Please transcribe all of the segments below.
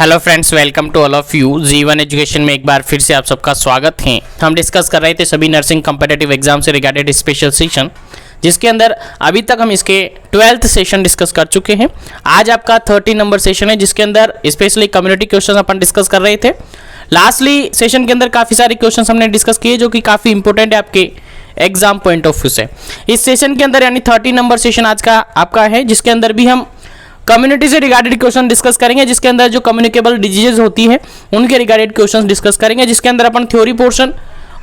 Hello friends, welcome to all of you. Jeevan education में एक बार फिर से आप सबका स्वागत है। हम डिस्कस कर रहे थे सभी नर्सिंग कॉम्पिटिटिव एग्जाम से रिगार्डेड स्पेशल सेशन, जिसके अंदर अभी तक हम इसके 12th सेशन डिस्कस कर चुके हैं। आज आपका 30 नंबर सेशन है, जिसके अंदर स्पेशली कम्युनिटी क्वेश्चन अपन डिस्कस कर रहे थे। लास्टली सेशन के अंदर काफ़ी सारे क्वेश्चन हमने डिस्कस किए जो कि काफ़ी इंपॉर्टेंट है आपके एग्जाम पॉइंट ऑफ व्यू से। इस सेशन के अंदर यानी 30 नंबर सेशन आज का आपका है, जिसके अंदर भी हम कम्युनिटी से रिगार्डेड क्वेश्चन डिस्कस करेंगे, जिसके अंदर जो कम्युनिकेबल डिजीजेज होती है उनके रिगार्डेड क्वेश्चन डिस्कस करेंगे, जिसके अंदर अपन थ्योरी पोर्शन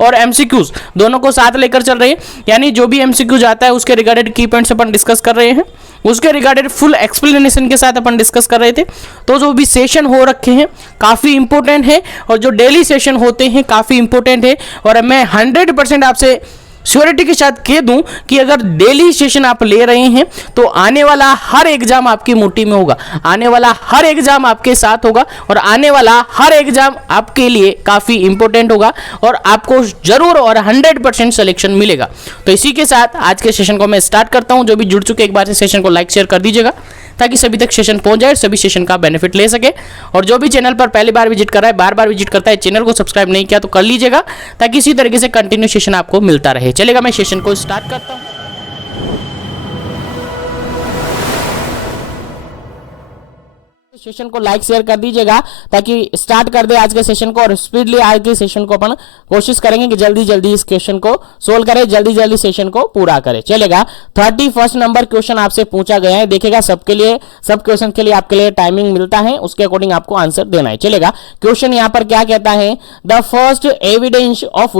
और एमसीक्यूज दोनों को साथ लेकर चल रहे हैं। यानी जो भी एमसीक्यू जाता है उसके रिगार्डेड की पॉइंट्स अपन डिस्कस कर रहे हैं, उसके रिगार्डेड फुल एक्सप्लेनेशन के साथ अपन डिस्कस कर रहे थे। तो जो भी सेशन हो रखे हैं काफ़ी इंपॉर्टेंट है, और जो डेली सेशन होते हैं काफ़ी इंपॉर्टेंट है। और मैं 100% आपसे श्योरिटी के साथ कह दूं कि अगर डेली सेशन आप ले रहे हैं तो आने वाला हर एग्जाम आपकी मुट्ठी में होगा, आने वाला हर एग्जाम आपके साथ होगा, और आने वाला हर एग्जाम आपके लिए काफ़ी इंपॉर्टेंट होगा और आपको जरूर और 100% सिलेक्शन मिलेगा। तो इसी के साथ आज के सेशन को मैं स्टार्ट करता हूं। जो भी जुड़ चुके एक बार से सेशन को लाइक शेयर कर दीजिएगा, ताकि सभी तक सेशन पहुंच जाए, सभी सेशन का बेनिफिट ले सके। और जो भी चैनल पर पहली बार विजिट कर रहा है, बार बार विजिट करता है, चैनल को सब्सक्राइब नहीं किया तो कर लीजिएगा, ताकि इसी तरीके से कंटिन्यू सेशन आपको मिलता रहे। चलेगा, मैं सेशन को स्टार्ट करता हूं। सेशन को लाइक शेयर कर दीजिएगा ताकि स्टार्ट कर दे आज के सेशन को, और स्पीडली आज के सेशन को अपन कोशिश करेंगे कि जल्दी जल्दी इस क्वेश्चन को सोल्व करें, जल्दी जल्दी सेशन को पूरा करें। चलेगा, 31 नंबर क्वेश्चन आपसे पूछा गया है। देखिएगा, सबके लिए सब क्वेश्चन के लिए आपके लिए टाइमिंग मिलता है, उसके अकॉर्डिंग आपको आंसर देना है। चलेगा, क्वेश्चन यहां पर क्या कहता है, the first evidence of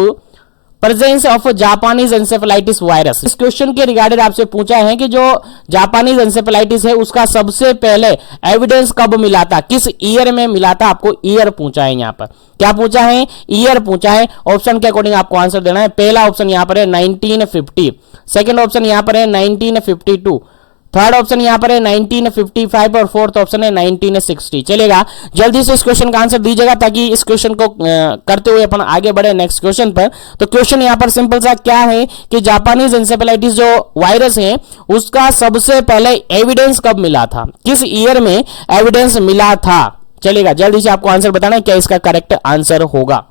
presence of Japanese encephalitis virus. इस क्वेश्चन के रिगार्डेड आपसे पूछा है कि जो जापानीज एंसेफेलाइटिस है उसका सबसे पहले एविडेंस कब मिला था, किस ईयर में मिला था। आपको ईयर पूछा है, यहाँ पर क्या पूछा है, ईयर पूछा है। ऑप्शन के अकॉर्डिंग आपको आंसर देना है। पहला ऑप्शन यहाँ पर है 1950, सेकेंड ऑप्शन यहाँ पर है 1952, थर्ड ऑप्शन यहाँ पर है 1955 और फोर्थ ऑप्शन है 1960। चलेगा, जल्दी से इस क्वेश्चन का आंसर दीजिएगा ताकि इस क्वेश्चन को करते हुए अपन आगे बढ़े नेक्स्ट क्वेश्चन पर। तो क्वेश्चन यहाँ पर सिंपल सा क्या है कि जापानीज एंसेफेलाइटिस जो वायरस है उसका सबसे पहले एविडेंस कब मिला था, किस ईयर में एविडेंस मिला था। चलेगा, जल्दी से आपको आंसर बताना है क्या इसका करेक्ट आंसर होगा।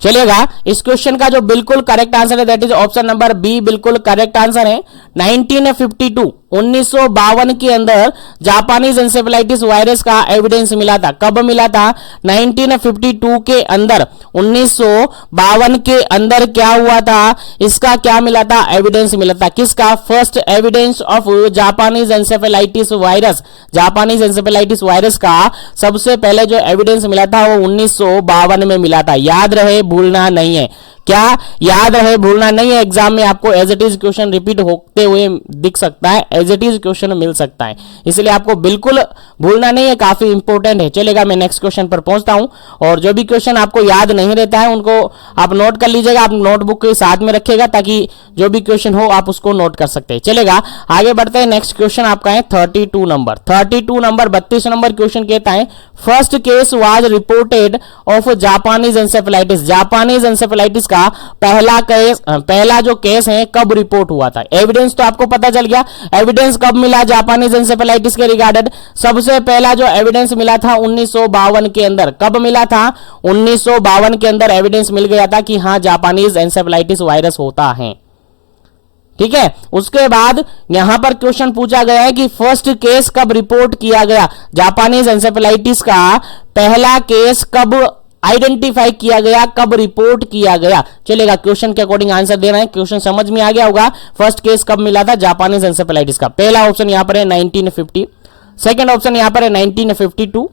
चलिएगा, इस क्वेश्चन का जो बिल्कुल करेक्ट आंसर है that is option number B, बिल्कुल करेक्ट आंसर है। 1952 1952 के अंदर जापानीज एंसेफेलाइटिस वायरस का एविडेंस मिला था। कब मिला था, 1952 के अंदर। 1952 के अंदर क्या हुआ था, इसका क्या मिला था, एविडेंस मिला था। किसका, first evidence of Japanese encephalitis virus. Japanese encephalitis virus का सबसे पहले जो एविडेंस मिला था वो 1952 में मिला था। याद रहे, भूलना नहीं है। क्या याद रहे, भूलना नहीं है। एग्जाम में आपको as it is question repeat होते हुए दिख सकता है, एज इट इज क्वेश्चन मिल सकता है, इसलिए आपको बिल्कुल भूलना नहीं है, काफी इंपॉर्टेंट है। चलेगा, मैं नेक्स्ट क्वेश्चन पर पहुंचता हूं, और जो भी क्वेश्चन आपको याद नहीं रहता है उनको आप नोट कर लीजिएगा, आप नोटबुक के साथ में रखिएगा ताकि जो भी क्वेश्चन हो आप उसको नोट कर सकते हैं। चलेगा, आगे बढ़ते हैं। नेक्स्ट क्वेश्चन आपका है 32 नंबर। 32 नंबर क्वेश्चन कहता है, first case was reported of Japanese encephalitis. Japanese encephalitis पहला जो केस है कब रिपोर्ट हुआ था। एविडेंस तो आपको पता चल गया, एविडेंस कब मिला जापानीज एंसेफेलाइटिस के रिगार्डेड। सबसे पहला जो एविडेंस मिला था 1952 के अंदर। कब मिला था, 1952 के अंदर एविडेंस मिल गया था कि हाँ जापानीज एंसेफेलाइटिस वायरस होता है। ठीक है, उसके बाद यहां पर क्वेश्चन पूछा गया है कि फर्स्ट केस कब रिपोर्ट किया गया, जापानीज एंसेफेलाइटिस का पहला केस कब आइडेंटिफाई किया गया, कब रिपोर्ट किया गया। चलेगा, क्वेश्चन के अकॉर्डिंग आंसर देना है। क्वेश्चन समझ में आ गया होगा। फर्स्ट केस कब मिला था जापानीज एंसेफेलाइटिस का। पहला ऑप्शन यहां पर है 1950, सेकंड ऑप्शन यहां पर है 1952,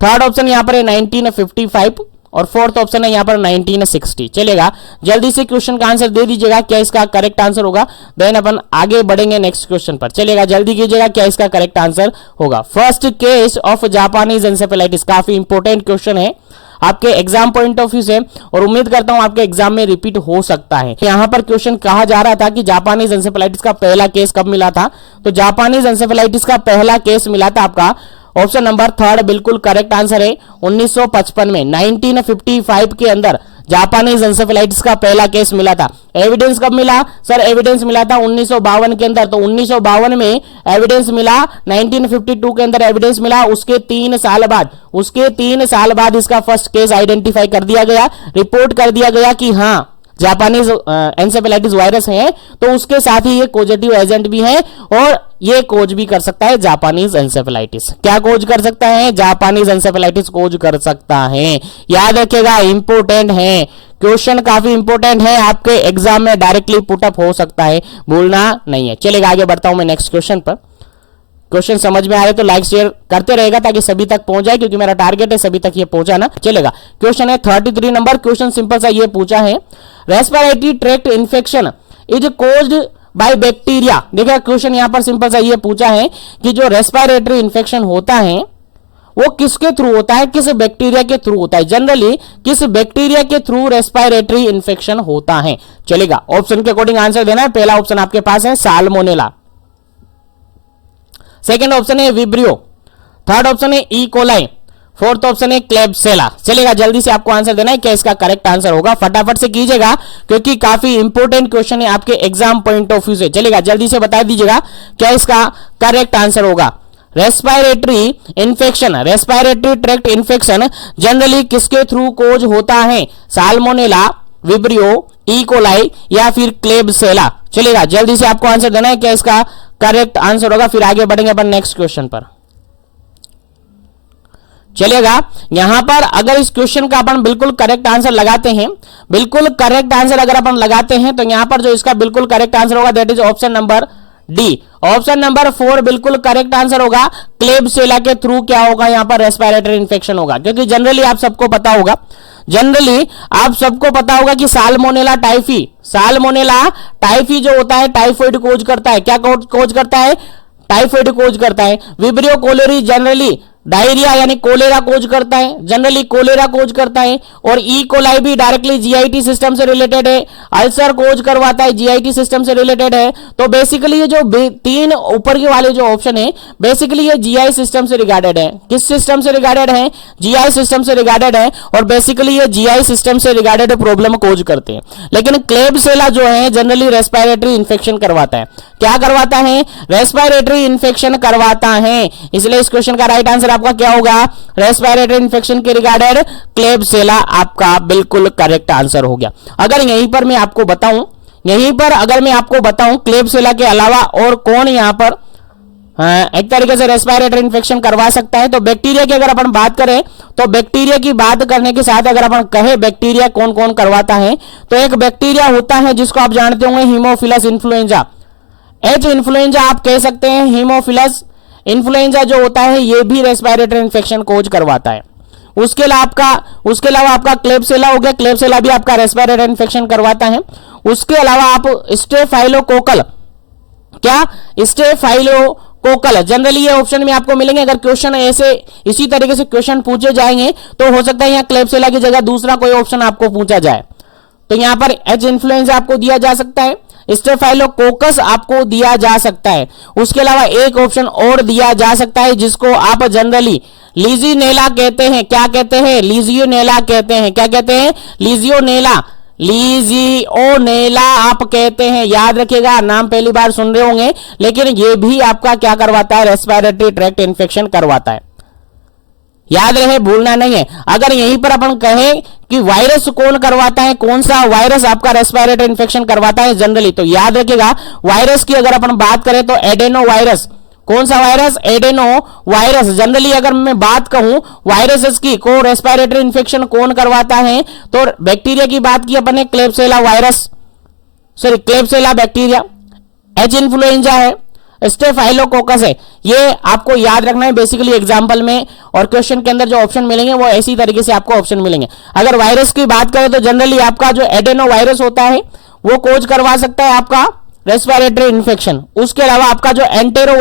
थर्ड ऑप्शन यहां पर है 1955 और फोर्थ ऑप्शन है यहां पर 1960। चलेगा, जल्दी से क्वेश्चन का आंसर दे दीजिएगा क्या इसका करेक्ट आंसर होगा, देन अपन आगे बढ़ेंगे नेक्स्ट क्वेश्चन पर। चलेगा, जल्दी कीजिएगा क्या इसका करेक्ट आंसर होगा। First case of Japanese encephalitis काफी इंपॉर्टेंट क्वेश्चन है आपके एग्जाम पॉइंट ऑफ व्यू से, और उम्मीद करता हूं आपके एग्जाम में रिपीट हो सकता है। यहां पर क्वेश्चन कहा जा रहा था कि जापानीज एंसेफेलाइटिस का पहला केस कब मिला था, तो जापानीज एंसेफेलाइटिस का पहला केस मिला था आपका ऑप्शन नंबर थर्ड, बिल्कुल करेक्ट आंसर है 1955 में। 1955 के अंदर जापानीज एंसेफेलाइटिस का पहला केस मिला था। एविडेंस कब मिला सर? एविडेंस मिला था 1952 के अंदर। तो 1952 में एविडेंस मिला, 1952 के अंदर एविडेंस मिला, उसके 3 साल बाद इसका फर्स्ट केस आइडेंटिफाई कर दिया गया, रिपोर्ट कर दिया गया कि हाँ जापानीज एंसेफेलाइटिस वायरस है, तो उसके साथ ही ये कोजेटिव एजेंट भी है और ये कोज भी कर सकता है जापानीज एंसेफेलाइटिस। क्या कोज कर सकता है? जापानीज एंसेफेलाइटिस कोज कर सकता है। याद रखिएगा, इंपोर्टेंट है, क्वेश्चन काफी इंपोर्टेंट है, आपके एग्जाम में डायरेक्टली पुटअप हो सकता है, भूलना नहीं है। चलेगा, आगे बढ़ता हूं मैं नेक्स्ट क्वेश्चन पर। क्वेश्चन समझ में आ रहे तो लाइक शेयर करते रहेगा ताकि सभी तक पहुंच जाए, क्योंकि मेरा टारगेट है सभी तक ये पहुंचाना। चलेगा, क्वेश्चन है 33 नंबर। क्वेश्चन सिंपल सा ये पूछा है, respiratory tract infection is caused by bacteria. देखिए क्वेश्चन यहां पर सिंपल सा ये पूछा है कि जो रेस्पिरेटरी इन्फेक्शन होता है वो किसके थ्रू होता है, किस बैक्टीरिया के थ्रू होता है, जनरली किस बैक्टीरिया के थ्रू रेस्पिरेटरी इन्फेक्शन होता है। चलेगा, ऑप्शन के अकॉर्डिंग आंसर देना है। पहला ऑप्शन आपके पास है साल्मोनेला, सेकंड ऑप्शन है विब्रियो, थर्ड ऑप्शन है ई कोलाई, फोर्थ ऑप्शन है क्लेब्सेला। चलेगा, जल्दी से आपको आंसर देना है, क्या इसका करेक्ट आंसर होगा, फटाफट से कीजिएगा क्योंकि काफी इंपॉर्टेंट क्वेश्चन है आपके एग्जाम पॉइंट ऑफ व्यू से। चलेगा, जल्दी से बता दीजिएगा क्या इसका करेक्ट आंसर होगा। Respiratory infection, respiratory tract infection generally किसके थ्रू कोज होता है? साल्मोनेला, विब्रियो, ई कोलाई या फिर क्लेब्सेला। चलेगा, जल्दी से आपको आंसर देना है, क्या इसका करेक्ट आंसर होगा। फिर आगे बढ़ेंगे अपन नेक्स्ट क्वेश्चन पर। चलेगा, यहां पर अगर इस क्वेश्चन का अपन बिल्कुल करेक्ट आंसर लगाते हैं, बिल्कुल करेक्ट आंसर अगर अपन लगाते हैं तो यहां पर जो इसका बिल्कुल करेक्ट आंसर होगा that is option number D. Option number 4 बिल्कुल करेक्ट आंसर होगा। क्लेब्सेला के थ्रू क्या होगा? यहां पर रेस्पिरेटरी इन्फेक्शन होगा, क्योंकि जनरली आप सबको पता होगा, जनरली आप सबको पता होगा कि साल्मोनेला टाइफी जो होता है टाइफॉइड कोज करता है। क्या कोज करता है? टाइफॉइड कोज करता है। विब्रियो कोलेरी जनरली डायरिया यानी कोलेरा कोज करता है, जनरली कोलेरा कोज करता है। और ई कोलाई भी डायरेक्टली जीआईटी सिस्टम से रिलेटेड है, अल्सर कोज करवाता है, जीआईटी सिस्टम से रिलेटेड है। तो बेसिकली ये जो 3 ऊपर के वाले जो ऑप्शन है बेसिकली ये जीआई सिस्टम से रिगार्डेड है। किस सिस्टम से रिगार्डेड है? जीआई सिस्टम से रिगार्डेड है, और बेसिकली ये जीआई सिस्टम से रिगार्डेड प्रॉब्लम कोज करते हैं। लेकिन क्लेब्सेला जो है जनरली रेस्पिरेटरी इन्फेक्शन करवाता है। क्या करवाता है? रेस्पिरेटरी इन्फेक्शन करवाता है। इसलिए इस क्वेश्चन का राइट आंसर आपका क्या होगा? रेस्पिरेटरी इन्फेक्शन के रिगार्डेड क्लेब्सेला आपका बिल्कुल करेक्ट आंसर हो गया। अगर यहीं पर मैं आपको बताऊं, क्लेब्सेला के अलावा और कौन यहां पर एक तरीके से रेस्पिरेटरी इन्फेक्शन करवा सकता है, तो बैक्टीरिया की अगर अपन बात करें तो बैक्टीरिया की बात करने के साथ अगर अपन कहे बैक्टीरिया कौन कौन करवाता है, तो एक बैक्टीरिया होता है जिसको आप जानते होंगे हीमोफिलस इन्फ्लुएंजा। एच इन्फ्लुएंजा आप कह सकते हैं। हीमोफिलस इन्फ्लुएंजा जो होता है ये भी रेस्पिरेटरी इन्फेक्शन कोज करवाता है। उसके अलावा आपका क्लेब्सेला हो गया, क्लेब्सेला भी आपका रेस्पिरेटरी इन्फेक्शन करवाता है। उसके अलावा आप स्टेफाइलोकोकल, क्या स्टेफाइलोकोकल, जनरली ये ऑप्शन में आपको मिलेंगे। अगर क्वेश्चन ऐसे इसी तरीके से क्वेश्चन पूछे जाएंगे तो हो सकता है यहाँ क्लेब्सेला की जगह दूसरा कोई ऑप्शन आपको पूछा जाए। तो यहां पर एच इन्फ्लुएंजा आपको दिया जा सकता है, स्टेफाइलोकोकस आपको दिया जा सकता है। उसके अलावा एक ऑप्शन और दिया जा सकता है जिसको आप जनरली लीजियोनेला कहते हैं। क्या कहते हैं? लीजियोनेला कहते हैं। क्या कहते हैं? लीजियोनेला आप कहते हैं। याद रखिएगा, नाम पहली बार सुन रहे होंगे, लेकिन ये भी आपका क्या करवाता है? रेस्पिरेटरी ट्रैक्ट इन्फेक्शन करवाता है। याद रहे, भूलना नहीं है। अगर यहीं पर अपन कहें कि वायरस कौन करवाता है, कौन सा वायरस आपका रेस्पिरेटरी इन्फेक्शन करवाता है जनरली, तो याद रखिएगा वायरस की अगर अपन बात करें तो एडेनो वायरस। कौन सा वायरस? Adeno virus. जनरली अगर मैं बात कहूं वायरसेस की को रेस्पिरेटरी इन्फेक्शन कौन करवाता है, तो बैक्टीरिया की बात की अपन ने, क्लेब्सेला बैक्टीरिया, एच इन्फ्लुएंजा है, स्टेफाइलोकोकस है। ये आपको याद रखना है बेसिकली एग्जांपल में, और क्वेश्चन के अंदर जो ऑप्शन मिलेंगे वो ऐसी तरीके से आपको ऑप्शन मिलेंगे। अगर वायरस की बात करें तो जनरली आपका जो एडेनो वायरस होता है वो कोज करवा सकता है आपका रेस्पिरेटरी इन्फेक्शन। उसके अलावा आपका जो एंटेरो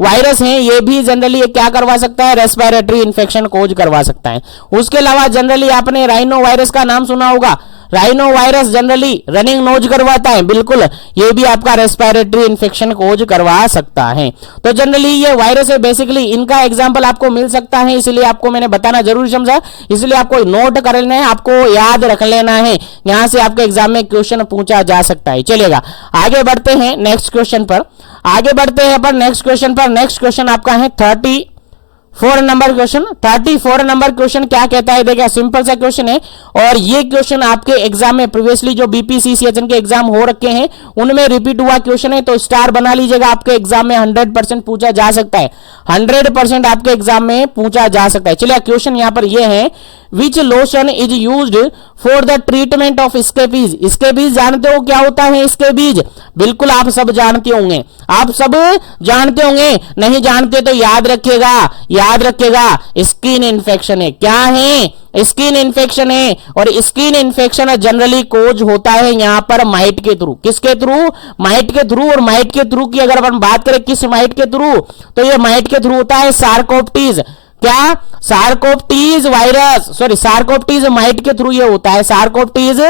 वायरस है ये भी जनरली क्या करवा सकता है? रेस्पिरेटरी इन्फेक्शन कोज करवा सकता है। उसके अलावा जनरली आपने राइनो वायरस का नाम सुना होगा। Rhino virus generally running nose करवाता है, बिल्कुल ये भी आपका रेस्पिरेटरी इंफेक्शन कोज करवा सकता है। तो जनरली ये वायरस है, बेसिकली इनका एग्जांपल आपको मिल सकता है, इसलिए आपको मैंने बताना जरूरी समझा, इसलिए आपको नोट कर लेना है, आपको याद रख लेना है, यहां से आपके एग्जाम में क्वेश्चन पूछा जा सकता है। चलेगा आगे बढ़ते हैं नेक्स्ट क्वेश्चन पर, आगे बढ़ते हैं अपन नेक्स्ट क्वेश्चन पर। नेक्स्ट क्वेश्चन आपका है 34 नंबर क्वेश्चन। 34 नंबर क्वेश्चन क्या कहता है, देखिए सिंपल सा क्वेश्चन है, और ये क्वेश्चन आपके एग्जाम में प्रीवियसली जो बीपीसीसीएचएन के एग्जाम हो रखे हैं उनमें रिपीट हुआ क्वेश्चन है, तो स्टार बना लीजिएगा, आपके एग्जाम में 100% पूछा जा सकता है, 100% आपके एग्जाम में पूछा जा सकता है। चलिए क्वेश्चन यहां पर यह है, which lotion is used for the treatment of scabies. Scabies जानते हो क्या होता है स्केबीज, बिल्कुल आप सब जानते होंगे, आप सब जानते होंगे, नहीं जानते तो याद रखिएगा, याद रखिएगा स्किन इन्फेक्शन है। क्या है, स्किन इन्फेक्शन है, और स्किन इन्फेक्शन जनरली कोज होता है यहां पर माइट के थ्रू। किसके थ्रू, माइट के थ्रू, और माइट के थ्रू की अगर अपन बात करें किस माइट के थ्रू, तो ये माइट के थ्रू होता है सार्कोप्टीज। क्या, सार्कोप्टीज वायरस, सॉरी सार्कोप्टीज माइट के थ्रू ये होता है, सार्कोप्टीज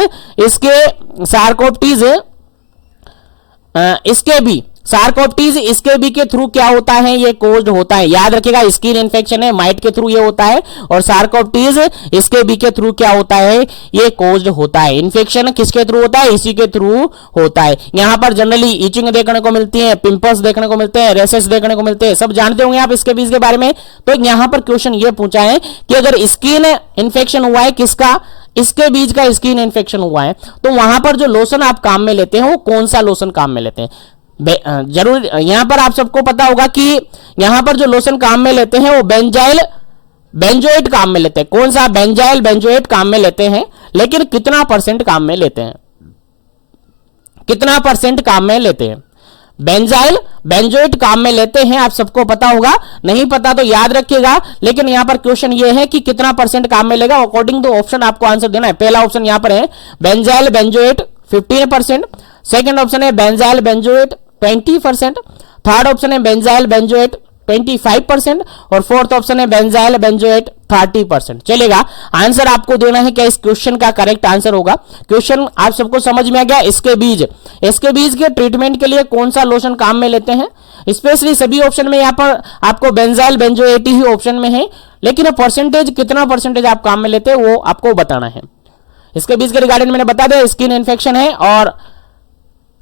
इसके भी सार्कोप्टीज इसके भी के थ्रू क्या होता है, ये कोज्ड होता है। याद रखिएगा स्किन इन्फेक्शन है, माइट के थ्रू ये होता है, और सार्कोप्टीज इसके भी के थ्रू क्या होता है, ये कोज्ड होता है। इन्फेक्शन किसके थ्रू होता है, इसी के थ्रू होता है। यहां पर जनरली इचिंग देखने को मिलती है, पिंपल्स देखने को मिलते हैं, रेसेस देखने को मिलते हैं, सब जानते होंगे आप इसके बीच के बारे में। तो यहां पर क्वेश्चन ये पूछा है कि अगर स्किन इन्फेक्शन हुआ है, किसका, इसके बीच का स्किन इन्फेक्शन हुआ है, तो वहां पर जो लोशन आप काम में लेते हैं वो कौन सा लोशन काम में लेते हैं। जरूर यहां पर आप सबको पता होगा कि यहां पर जो लोशन काम में लेते हैं वो बेंजोएट काम में लेते हैं। कौन सा, बेंजोएट काम में लेते हैं, लेकिन कितना परसेंट काम में लेते हैं, कितना परसेंट काम में लेते हैं, बेंजोएट काम में लेते हैं, आप सबको पता होगा, नहीं पता तो याद रखिएगा। लेकिन यहां पर क्वेश्चन ये है कि कितना परसेंट काम में लेगा, अकॉर्डिंग टू ऑप्शन आपको आंसर देना है। पहला ऑप्शन यहां पर है बेंजोएट 15%, सेकंड ऑप्शन है बेंजोएट 20%, थर्ड ऑप्शन है बेंजोएट 25%, और फोर्थ ऑप्शन है बेंजोएट 30%। चलेगा आंसर आपको देना है, क्या इस क्वेश्चन का करेक्ट आंसर होगा। क्वेश्चन आप सबको समझ में आ गया। इसके बीज के ट्रीटमेंट के लिए कौन सा लोशन काम में लेते हैं, स्पेशली सभी ऑप्शन में यहां पर आपको बेंजोएट ही ऑप्शन में है, लेकिन परसेंटेज कितना परसेंटेज आप काम में लेते हैं वो आपको बताना है। इसके बीच के रिगार्डिंग मैंने बता दिया, स्किन इन्फेक्शन है, और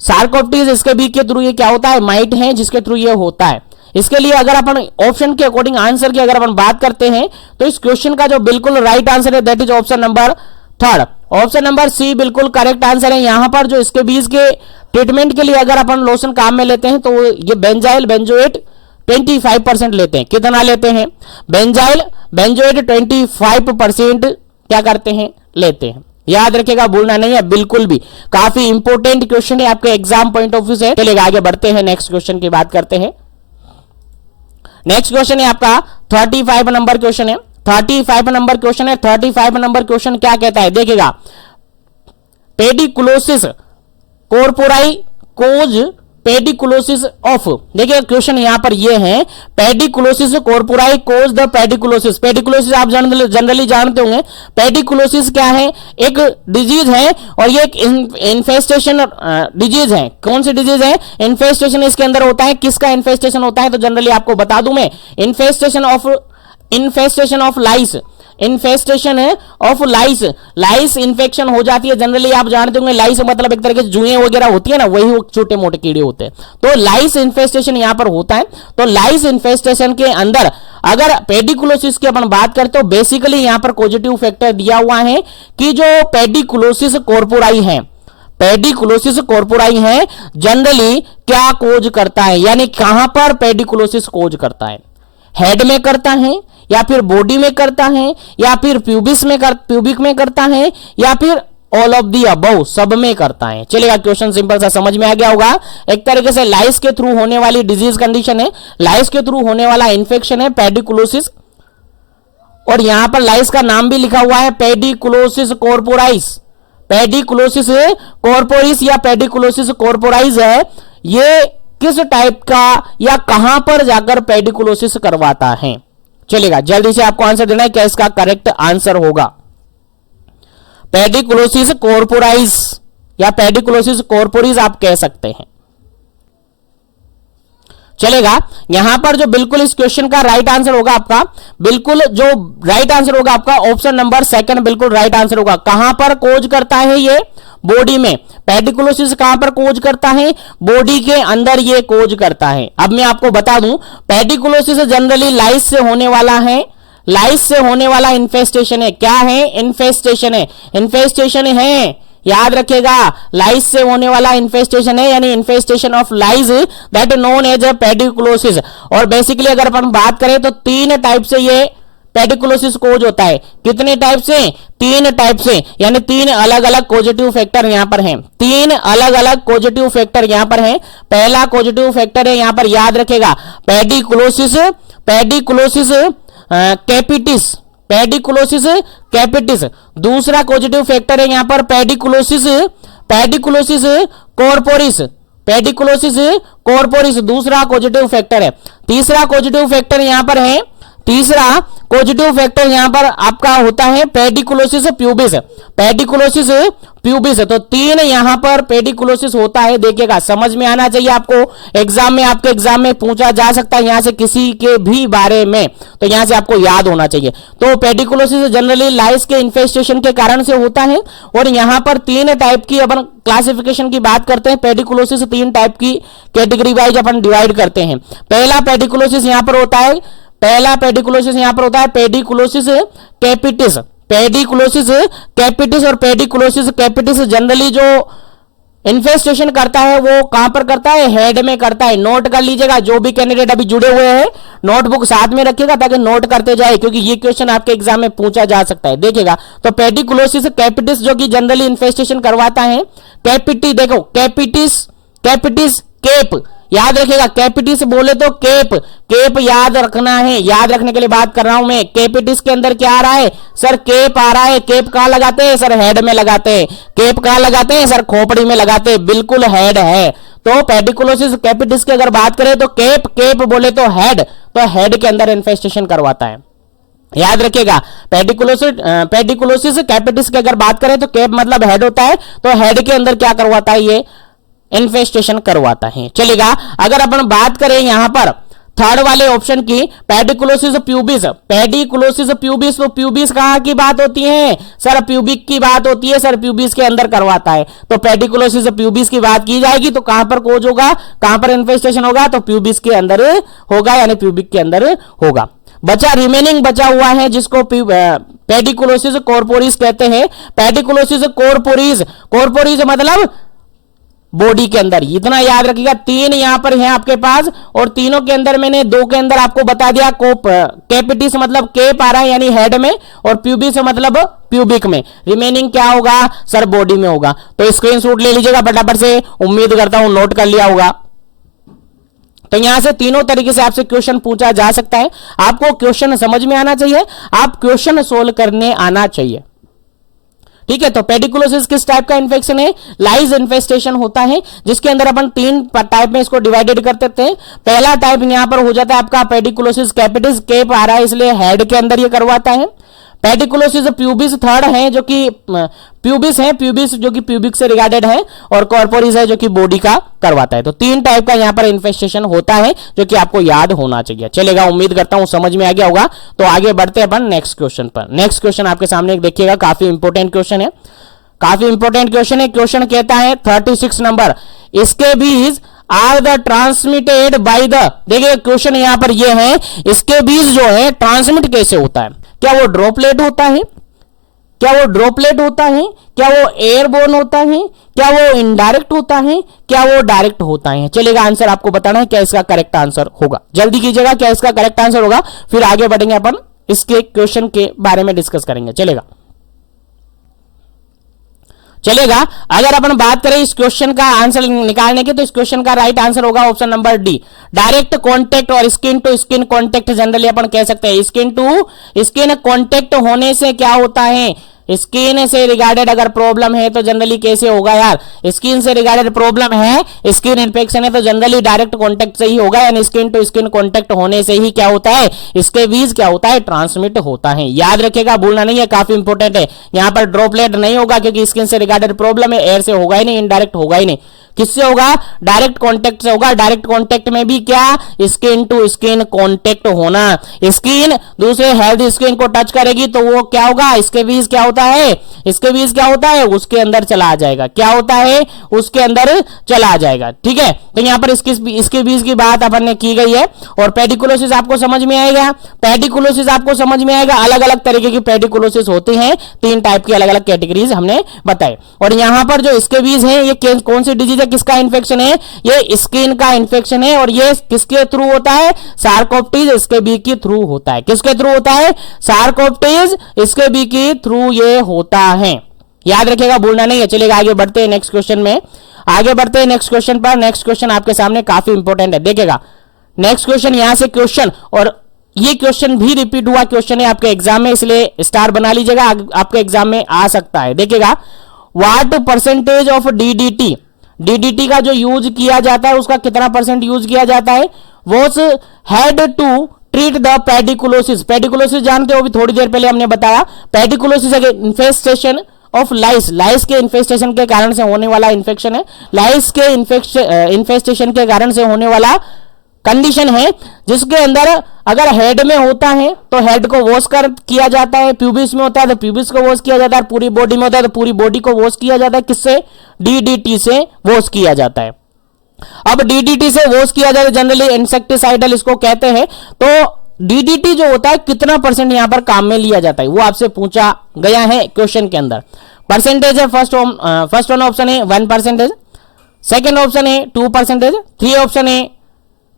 सार्कोप्टीज इसके बीच के थ्रू ये क्या होता है, माइट है जिसके थ्रू ये होता है। इसके लिए अगर अपन ऑप्शन के अकॉर्डिंग आंसर की अगर अपन बात करते हैं, तो इस क्वेश्चन का जो बिल्कुल राइट आंसर है that is option number 3, option number C बिल्कुल करेक्ट आंसर है। यहां पर जो इसके बीच के ट्रीटमेंट के लिए अगर अपन लोशन काम में लेते हैं, तो ये बेंजोएट 25% लेते हैं। कितना लेते हैं, बेंजोएट 25% क्या करते हैं, लेते हैं। याद रखिएगा, भूलना नहीं है बिल्कुल भी, काफी इंपॉर्टेंट क्वेश्चन है आपके एग्जाम पॉइंट ऑफ व्यू से। चलिए आगे बढ़ते हैं, नेक्स्ट क्वेश्चन की बात करते हैं। नेक्स्ट क्वेश्चन है आपका 35 नंबर क्वेश्चन है, 35 नंबर क्वेश्चन है। 35 नंबर क्वेश्चन क्या कहता है, देखिएगा, पेडिकुलोसिस कोर्पोराई कोज पेडिकुलोसिस ऑफ। देखिए क्वेश्चन यहां पर ये है, पेडिकुलोसिस कोर्पोराई कोज द पेडिकुलोसिस। पेडिकुलोसिस आप जनरली जानते होंगे, पेडिकुलोसिस क्या है, एक डिजीज है, और ये एक इन्फेस्टेशन डिजीज है। कौन सी डिजीज है, इन्फेस्टेशन इसके अंदर होता है। किसका इन्फेस्टेशन होता है, तो जनरली आपको बता दूं मैं, इन्फेस्टेशन ऑफ लाइस, इन्फेस्टेशन है ऑफ लाइस इन्फेक्शन हो जाती है। जनरली आप जानते होंगे लाइस मतलब एक तरह के जुएं वगैरह होती है ना, वही छोटे मोटे कीड़े होते हैं। तो लाइस इन्फेस्टेशन यहां पर होता है। तो लाइस इन्फेस्टेशन के अंदर अगर पेडिकुलोसिस की अपन बात करते तो बेसिकली यहां पर पॉजिटिव फैक्टर दिया हुआ है कि जो पेडिकुलोसिस कॉर्पोराई है जनरली क्या कोज करता है, यानी कहां पर पेडिकुलोसिस कोज करता है, हेड में करता है, या फिर बॉडी में करता है, या फिर प्यूबिक में करता है, या फिर ऑल ऑफ दी अबव, सब में करता है। चलेगा क्वेश्चन सिंपल सा समझ में आ गया होगा। एक तरीके से लाइस के थ्रू होने वाली डिजीज कंडीशन है, लाइस के थ्रू होने वाला इन्फेक्शन है पेडिकुलोसिस, और यहां पर लाइस का नाम भी लिखा हुआ है पेडिकुलोसिस कॉर्पोराइस। पेडिकुलोसिस कॉर्पोरिस या पेडिकुलोसिस कॉर्पोराइस है, ये किस टाइप का या कहां पर जाकर पेडिकुलोसिस करवाता है। चलेगा जल्दी से आपको आंसर देना है, क्या इसका करेक्ट आंसर होगा। पेडिकुलोसिस कॉर्पोराइस या पेडिकुलोसिस कॉर्पोरिस आप कह सकते हैं, चलेगा। यहां पर जो बिल्कुल इस क्वेश्चन का राइट आंसर होगा आपका, बिल्कुल जो राइट आंसर होगा आपका ऑप्शन नंबर सेकंड बिल्कुल राइट आंसर होगा। कहां पर कोज करता है ये? बॉडी में। पेडिकुलोसिस कहां पर कोज करता है? बॉडी के अंदर ये कोज करता है। अब मैं आपको बता दूं, पेडिकुलोसिस जनरली लाइस से होने वाला है, लाइस से होने वाला इन्फेस्टेशन है। क्या है? इन्फेस्टेशन है, इन्फेस्टेशन है, याद रखेगा, लाइस से होने वाला इन्फेस्टेशन है, यानी infestation of lice that known as pediculosis. और बेसिकली अगर अपन बात करें तो 3 टाइप से ये पेडिकुलोसिस कोज होता है। कितने टाइप से? 3 टाइप से, यानी 3 अलग अलग कोजेटिव फैक्टर यहां पर हैं। 3 अलग अलग कोजेटिव फैक्टर यहां पर हैं। पहला कोजेटिव फैक्टर है यहां पर, याद रखेगा, पेडिकुलोसिस, पेडिकुलोसिस कैपिटिस, पेडिकुलोसिस कैपिटिस। दूसरा पॉजिटिव फैक्टर है यहां पर पेडिकुलोसिस, पेडिकुलोसिस कॉर्पोरिस, पेडिकुलोसिस कॉर्पोरिस दूसरा पॉजिटिव फैक्टर है। तीसरा पॉजिटिव फैक्टर यहां पर है, तीसरा पॉजिटिव फैक्टर यहां पर आपका होता है पेडिकुलोसिस प्यूबिस, पेडिकुलोसिस प्यूबिस। तो 3 यहां पर पेडिकुलोसिस होता है। देखिएगा, समझ में आना चाहिए आपको, एग्जाम में, आपके एग्जाम में पूछा जा सकता है यहां से किसी के भी बारे में, तो यहां से आपको याद होना चाहिए। तो पेडिकुलोसिस जनरली लाइस के इन्फेस्टेशन के कारण से होता है। और यहां पर 3 टाइप की अपन क्लासिफिकेशन की बात करते हैं। पेडिकुलोसिस 3 टाइप की कैटेगरी वाइज अपन डिवाइड करते हैं। पहला पेडिकुलोसिस यहां पर होता है, पहला पेडिकुलोसिस यहां पर होता है पेडिकुलोसिस कैपिटिस, पेडिकुलोसिस कैपिटिस। और पेडिकुलोसिस कैपिटिस जनरली जो इन्फेस्टेशन करता है वो कहां पर करता है? हेड में करता है। नोट कर लीजिएगा, जो भी कैंडिडेट अभी जुड़े हुए हैं नोटबुक साथ में रखिएगा ताकि नोट करते जाए, क्योंकि ये क्वेश्चन आपके एग्जाम में पूछा जा सकता है। देखिएगा, तो पेडिकुलोसिस कैपिटिस जो कि जनरली इन्फेस्टेशन करवाता है। कैपिटी देखो, कैपिटिस, कैपिटिस केप, याद रखिएगा, कैपिटिस बोले तो केप, केप याद रखना है, याद रखने के लिए बात कर रहा हूं मैं। कैपिटिस के अंदर क्या आ रहा है? सर केप आ रहा है। केप कहां लगाते हैं? सर हेड में लगाते हैं। केप कहां लगाते हैं? सर खोपड़ी में लगाते हैं। बिल्कुल हेड है। तो पेडिकुलोसिस कैपिटिस की अगर बात करें तो केप, केप बोले तो हेड, तो हेड के अंदर इन्फेस्टेशन करवाता है। याद रखिएगा, पेडिकुलोसिस कैपिटिस की अगर बात करें तो केप मतलब हेड होता है, तो हेड के अंदर क्या करवाता है? ये इन्फेस्टेशन करवाता है। चलेगा, अगर अपन बात करें यहां पर थर्ड वाले ऑप्शन की, पेडिकुलोसिस प्यूबिस, पेडिकुलोसिस प्यूबिस, तो प्यूबिस कहां की बात होती है? सर प्यूबिक की बात होती है, सर प्यूबिस के अंदर करवाता है। तो पेडिकुलोसिस प्यूबिस की बात की जाएगी तो कहां पर कोज होगा, कहां पर इन्फेस्टेशन होगा? तो प्यूबिस के अंदर होगा, यानी प्यूबिक के अंदर होगा। बचा रिमेनिंग बचा हुआ है जिसको पेडिकुलोसिस कॉर्पोरिस कहते हैं। पेडिकुलोसिस कॉर्पोरिस, कॉर्पोरिस मतलब बॉडी के अंदर, इतना याद रखिएगा। 3 यहां पर है आपके पास, और तीनों के अंदर मैंने 2 के अंदर आपको बता दिया। कैपिटिस मतलब केप आ रहा है यानी हेड में, और प्यूबिस मतलब प्यूबिक में। रिमेनिंग क्या होगा? सर बॉडी में होगा। तो स्क्रीनशॉट ले लीजिएगा फटाफट से, उम्मीद करता हूं नोट कर लिया होगा। तो यहां से तीनों तरीके से आपसे क्वेश्चन पूछा जा सकता है। आपको क्वेश्चन समझ में आना चाहिए, आप क्वेश्चन सोल्व करने आना चाहिए, ठीक है। तो पेडिकुलोसिस किस टाइप का इन्फेक्शन है? लाइस इन्फेस्टेशन होता है, जिसके अंदर अपन 3 टाइप में इसको डिवाइडेड कर देते हैं। पहला टाइप यहां पर हो जाता है आपका पेडिकुलोसिस कैपिटिस, केप आ रहा है इसलिए हेड के अंदर ये करवाता है। पेडिकुलोसिस प्यूबिस थर्ड है, जो कि प्यूबिस है, प्यूबिस जो कि प्यूबिक से रिगार्डेड है, और कॉर्पोरिस है जो कि बॉडी का करवाता है। तो 3 टाइप का यहां पर इन्फेस्टेशन होता है, जो कि आपको याद होना चाहिए। चलेगा, उम्मीद करता हूं समझ में आ गया होगा। तो आगे बढ़ते हैं अपन नेक्स्ट क्वेश्चन पर। नेक्स्ट क्वेश्चन आपके सामने देखिएगा, काफी इंपॉर्टेंट क्वेश्चन है, काफी इंपॉर्टेंट क्वेश्चन है। क्वेश्चन कहता है 36 number, scabies are the transmitted by the, देखिए क्वेश्चन यहां पर ये है, स्केबीज जो है ट्रांसमिट कैसे होता है? क्या वो ड्रॉपलेट होता है? क्या वो ड्रॉपलेट होता है? क्या वो एयरबोर्न होता है? क्या वो इनडायरेक्ट होता है? क्या वो डायरेक्ट होता है? चलेगा, आंसर आपको बताना है क्या इसका करेक्ट आंसर होगा। जल्दी कीजिएगा, क्या इसका करेक्ट आंसर होगा, फिर आगे बढ़ेंगे अपन इसके क्वेश्चन के बारे में डिस्कस करेंगे। चलेगा, चलेगा। अगर अपन बात करें इस क्वेश्चन का आंसर निकालने की, तो इस क्वेश्चन का राइट आंसर होगा option number D, direct contact और skin to skin contact generally अपन कह सकते हैं। स्किन टू स्किन कांटेक्ट होने से क्या होता है? स्किन से रिगार्डेड अगर प्रॉब्लम है तो जनरली कैसे होगा यार, स्किन से रिगार्डेड प्रॉब्लम है, स्किन इन्फेक्शन है तो जनरली डायरेक्ट कांटेक्ट से ही होगा, यानी स्किन टू स्किन कांटेक्ट होने से ही क्या होता है, स्कैबीज क्या होता है, ट्रांसमिट होता है। याद रखिएगा, भूलना नहीं है, काफी इंपॉर्टेंट है। यहां पर ड्रॉपलेट नहीं होगा क्योंकि स्किन से रिगार्डेड प्रॉब्लम है, एयर से होगा ही नहीं, इनडायरेक्ट होगा ही नहीं, किससे होगा, डायरेक्ट कांटेक्ट से होगा। डायरेक्ट कांटेक्ट में भी क्या, स्किन टू स्किन कांटेक्ट होना, स्किन दूसरे हेल्दी स्किन को टच करेगी तो वो क्या होगा, स्कैबीज क्या होता है, स्कैबीज क्या होता है, उसके अंदर चला जाएगा, क्या होता है, उसके अंदर चला जाएगा। ठीक है, तो यहां पर स्कैबीज की बात अपन ने की गई है। और पेडिकुलोसिस आपको समझ में आएगा, पेडिकुलोसिस आपको समझ में आएगा, अलग अलग तरीके की पेडिकुलोसिस होती हैं, 3 टाइप की अलग अलग कैटेगरीज हमने बताए। और यहां पर जो स्कैबीज है ये कौन सी डिजीज, किसका इन्फेक्शन है, ये स्किन का इन्फेक्शन है। और ये किसके थ्रू होता है, सार्कोप्टिज स्कैबी के थ्रू होता है, किसके थ्रू होता है, सार्कोप्टिज स्कैबी के थ्रू ये होता है। याद रखिएगा, भूलना नहीं है। चलिए आगे बढ़ते हैं नेक्स्ट क्वेश्चन में, आगे बढ़ते हैं नेक्स्ट क्वेश्चन पर। नेक्स्ट क्वेश्चन आपके सामने काफी इंपॉर्टेंट है, देखिएगा नेक्स्ट क्वेश्चन, यहां से क्वेश्चन, और ये क्वेश्चन भी रिपीट हुआ क्वेश्चन है आपके एग्जाम में, इसलिए स्टार बना लीजिएगा, आपके एग्जाम में आ सकता है। देखिएगा, what percentage of DDT, DDT का जो यूज किया जाता है उसका कितना परसेंट यूज किया जाता है, was had to treat the pediculosis, pediculosis जानते हो, भी थोड़ी देर पहले हमने बताया, पेडिकुलोसिस इन्फेस्टेशन ऑफ लाइस, लाइस के इन्फेस्टेशन के कारण से होने वाला इन्फेक्शन है, लाइस के इन्फेस्टेशन के कारण से होने वाला कंडीशन है, जिसके अंदर अगर हेड में होता है तो हेड को वॉश कर किया जाता है, प्यूबिस में होता है तो प्यूबिस को वॉश किया जाता है, पूरी बॉडी में होता है तो पूरी बॉडी को वॉश किया जाता है, किससे, डीडीटी से वॉश किया जाता है। अब डीडीटी से वॉश किया जाता है, जनरली इंसेक्टिसाइडल इसको कहते हैं। तो डीडीटी जो होता है कितना परसेंट यहां पर काम में लिया जाता है, वो आपसे पूछा गया है क्वेश्चन के अंदर। परसेंटेज है, फर्स्ट वन ऑप्शन है 1%, सेकेंड ऑप्शन है 2%, 3 ऑप्शन है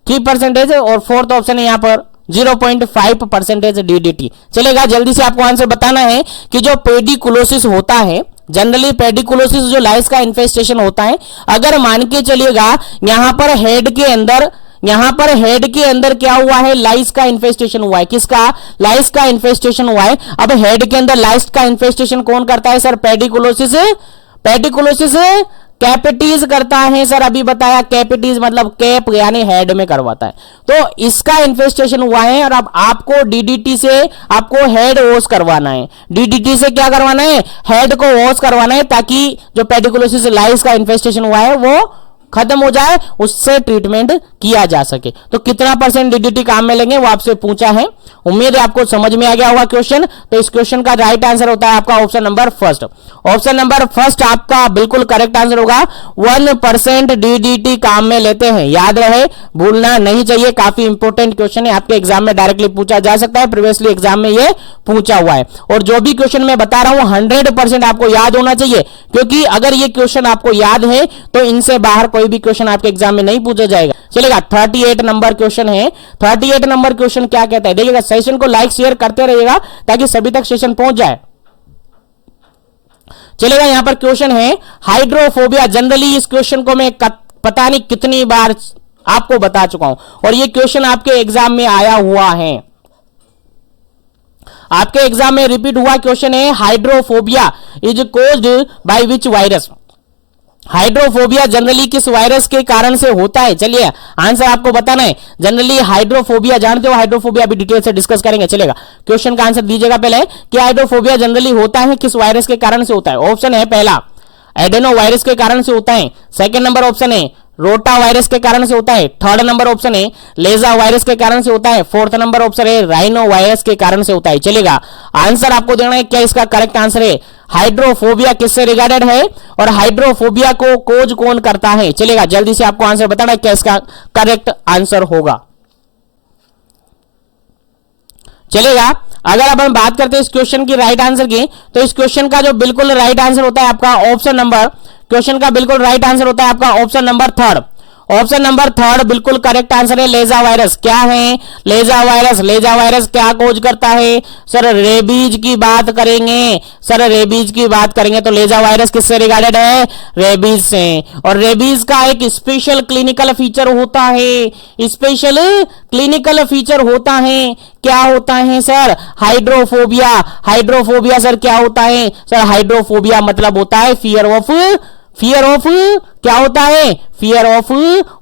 3% और फोर्थ ऑप्शन है यहां पर 0.5% डीडीटी। चलेगा, जल्दी से आपको आंसर बताना है कि जो पेडिकुलोसिस होता है, जनरली पेडिकुलोसिस जो लाइस का इन्फेस्टेशन होता है, अगर मान के चलिएगा यहां पर हेड के अंदर, यहां पर हेड के अंदर क्या हुआ है, लाइस का इन्फेस्टेशन हुआ है, किसका, लाइस का इन्फेस्टेशन हुआ है। अब हेड के अंदर लाइस का इन्फेस्टेशन कौन करता है सर, पेडिकुलोसिस, पेडिकुलोसिस कैपिटीज करता है सर, अभी बताया, कैपिटीज मतलब कैप यानी हेड में करवाता है, तो इसका इन्फेस्टेशन हुआ है। और अब आपको डीडीटी से आपको हेड वॉश करवाना है, डीडीटी से क्या करवाना है, हेड को वॉश करवाना है, ताकि जो पेडिकुलोसिस लाइस का इन्फेस्टेशन हुआ है वो खत्म हो जाए, उससे ट्रीटमेंट किया जा सके। तो कितना परसेंट डीडीटी काम में लेंगे वो आपसे पूछा है, उम्मीद है आपको समझ में आ गया होगा क्वेश्चन। तो इस क्वेश्चन का राइट आंसर होता है आपका option number first, option number first आपका बिल्कुल करेक्ट आंसर होगा। 1% डीडीटी काम में लेते हैं, याद रहे, भूलना नहीं चाहिए, काफी इंपॉर्टेंट क्वेश्चन है, आपके एग्जाम में डायरेक्टली पूछा जा सकता है, प्रीवियसली एग्जाम में ये पूछा हुआ है। और जो भी क्वेश्चन मैं बता रहा हूं 100% आपको याद होना चाहिए, क्योंकि अगर ये क्वेश्चन आपको याद है तो इनसे बाहर कोई भी क्वेश्चन आपके एग्जाम में नहीं पूछा जाएगा। चलेगा, 38 नंबर क्वेश्चन है, 38 नंबर क्वेश्चन क्या कहता है, देखिएगा, सेशन को लाइक शेयर करते रहिएगा ताकि सभी तक सेशन पहुंच जाए। चलेगा, यहां पर क्वेश्चन है हाइड्रोफोबिया, जनरली इस क्वेश्चन को मैं पता नहीं कितनी बार आपको बता चुका हूं, और ये क्वेश्चन आपके एग्जाम में आया हुआ है, आपके एग्जाम में रिपीट हुआ क्वेश्चन है, hydrophobia is caused by which virus, hydrophobia generally किस वायरस के कारण से होता है। चलिए आंसर आपको बताना है, जनरली हाइड्रोफोबिया जानते हो, हाइड्रोफोबिया अभी डिटेल से डिस्कस करेंगे। चलेगा, क्वेश्चन का आंसर दीजिएगा पहले कि हाइड्रोफोबिया जनरली होता है किस वायरस के कारण से होता है। ऑप्शन है पहला एडेनो वायरस के कारण से होता है, सेकंड नंबर ऑप्शन है रोटा वायरस के कारण से होता है, थर्ड नंबर ऑप्शन है लेजा वायरस के कारण से होता है, फोर्थ नंबर ऑप्शन है राइनो वायरस के कारण से होता है। चलेगा, आंसर आपको देना है, क्या इसका करेक्ट आंसर है, हाइड्रोफोबिया किससे रिगार्डेड है और हाइड्रोफोबिया को कोज कौन करता है। चलेगा, जल्दी से आपको आंसर बताना है क्या इसका करेक्ट आंसर होगा। चलेगा, अगर अब हम बात करते हैं इस क्वेश्चन की राइट आंसर की, तो इस क्वेश्चन का जो बिल्कुल राइट आंसर होता है आपका ऑप्शन नंबर, क्वेश्चन का बिल्कुल राइट आंसर होता है आपका option number third, option number third बिल्कुल करेक्ट आंसर है लेजा वायरस। क्या है लेजा वायरस? लेजा वायरस क्या कोज करता है? सर रेबीज की बात करेंगे, सर रेबीज की बात करेंगे तो लेजा वायरस किससे रिगार्डेड है? रेबीज से। और रेबीज का एक स्पेशल क्लिनिकल फीचर होता है, स्पेशल क्लिनिकल फीचर होता है। क्या होता है सर? हाइड्रोफोबिया। हाइड्रोफोबिया सर क्या होता है? सर हाइड्रोफोबिया मतलब होता है फियर ऑफ क्या होता है? Fear of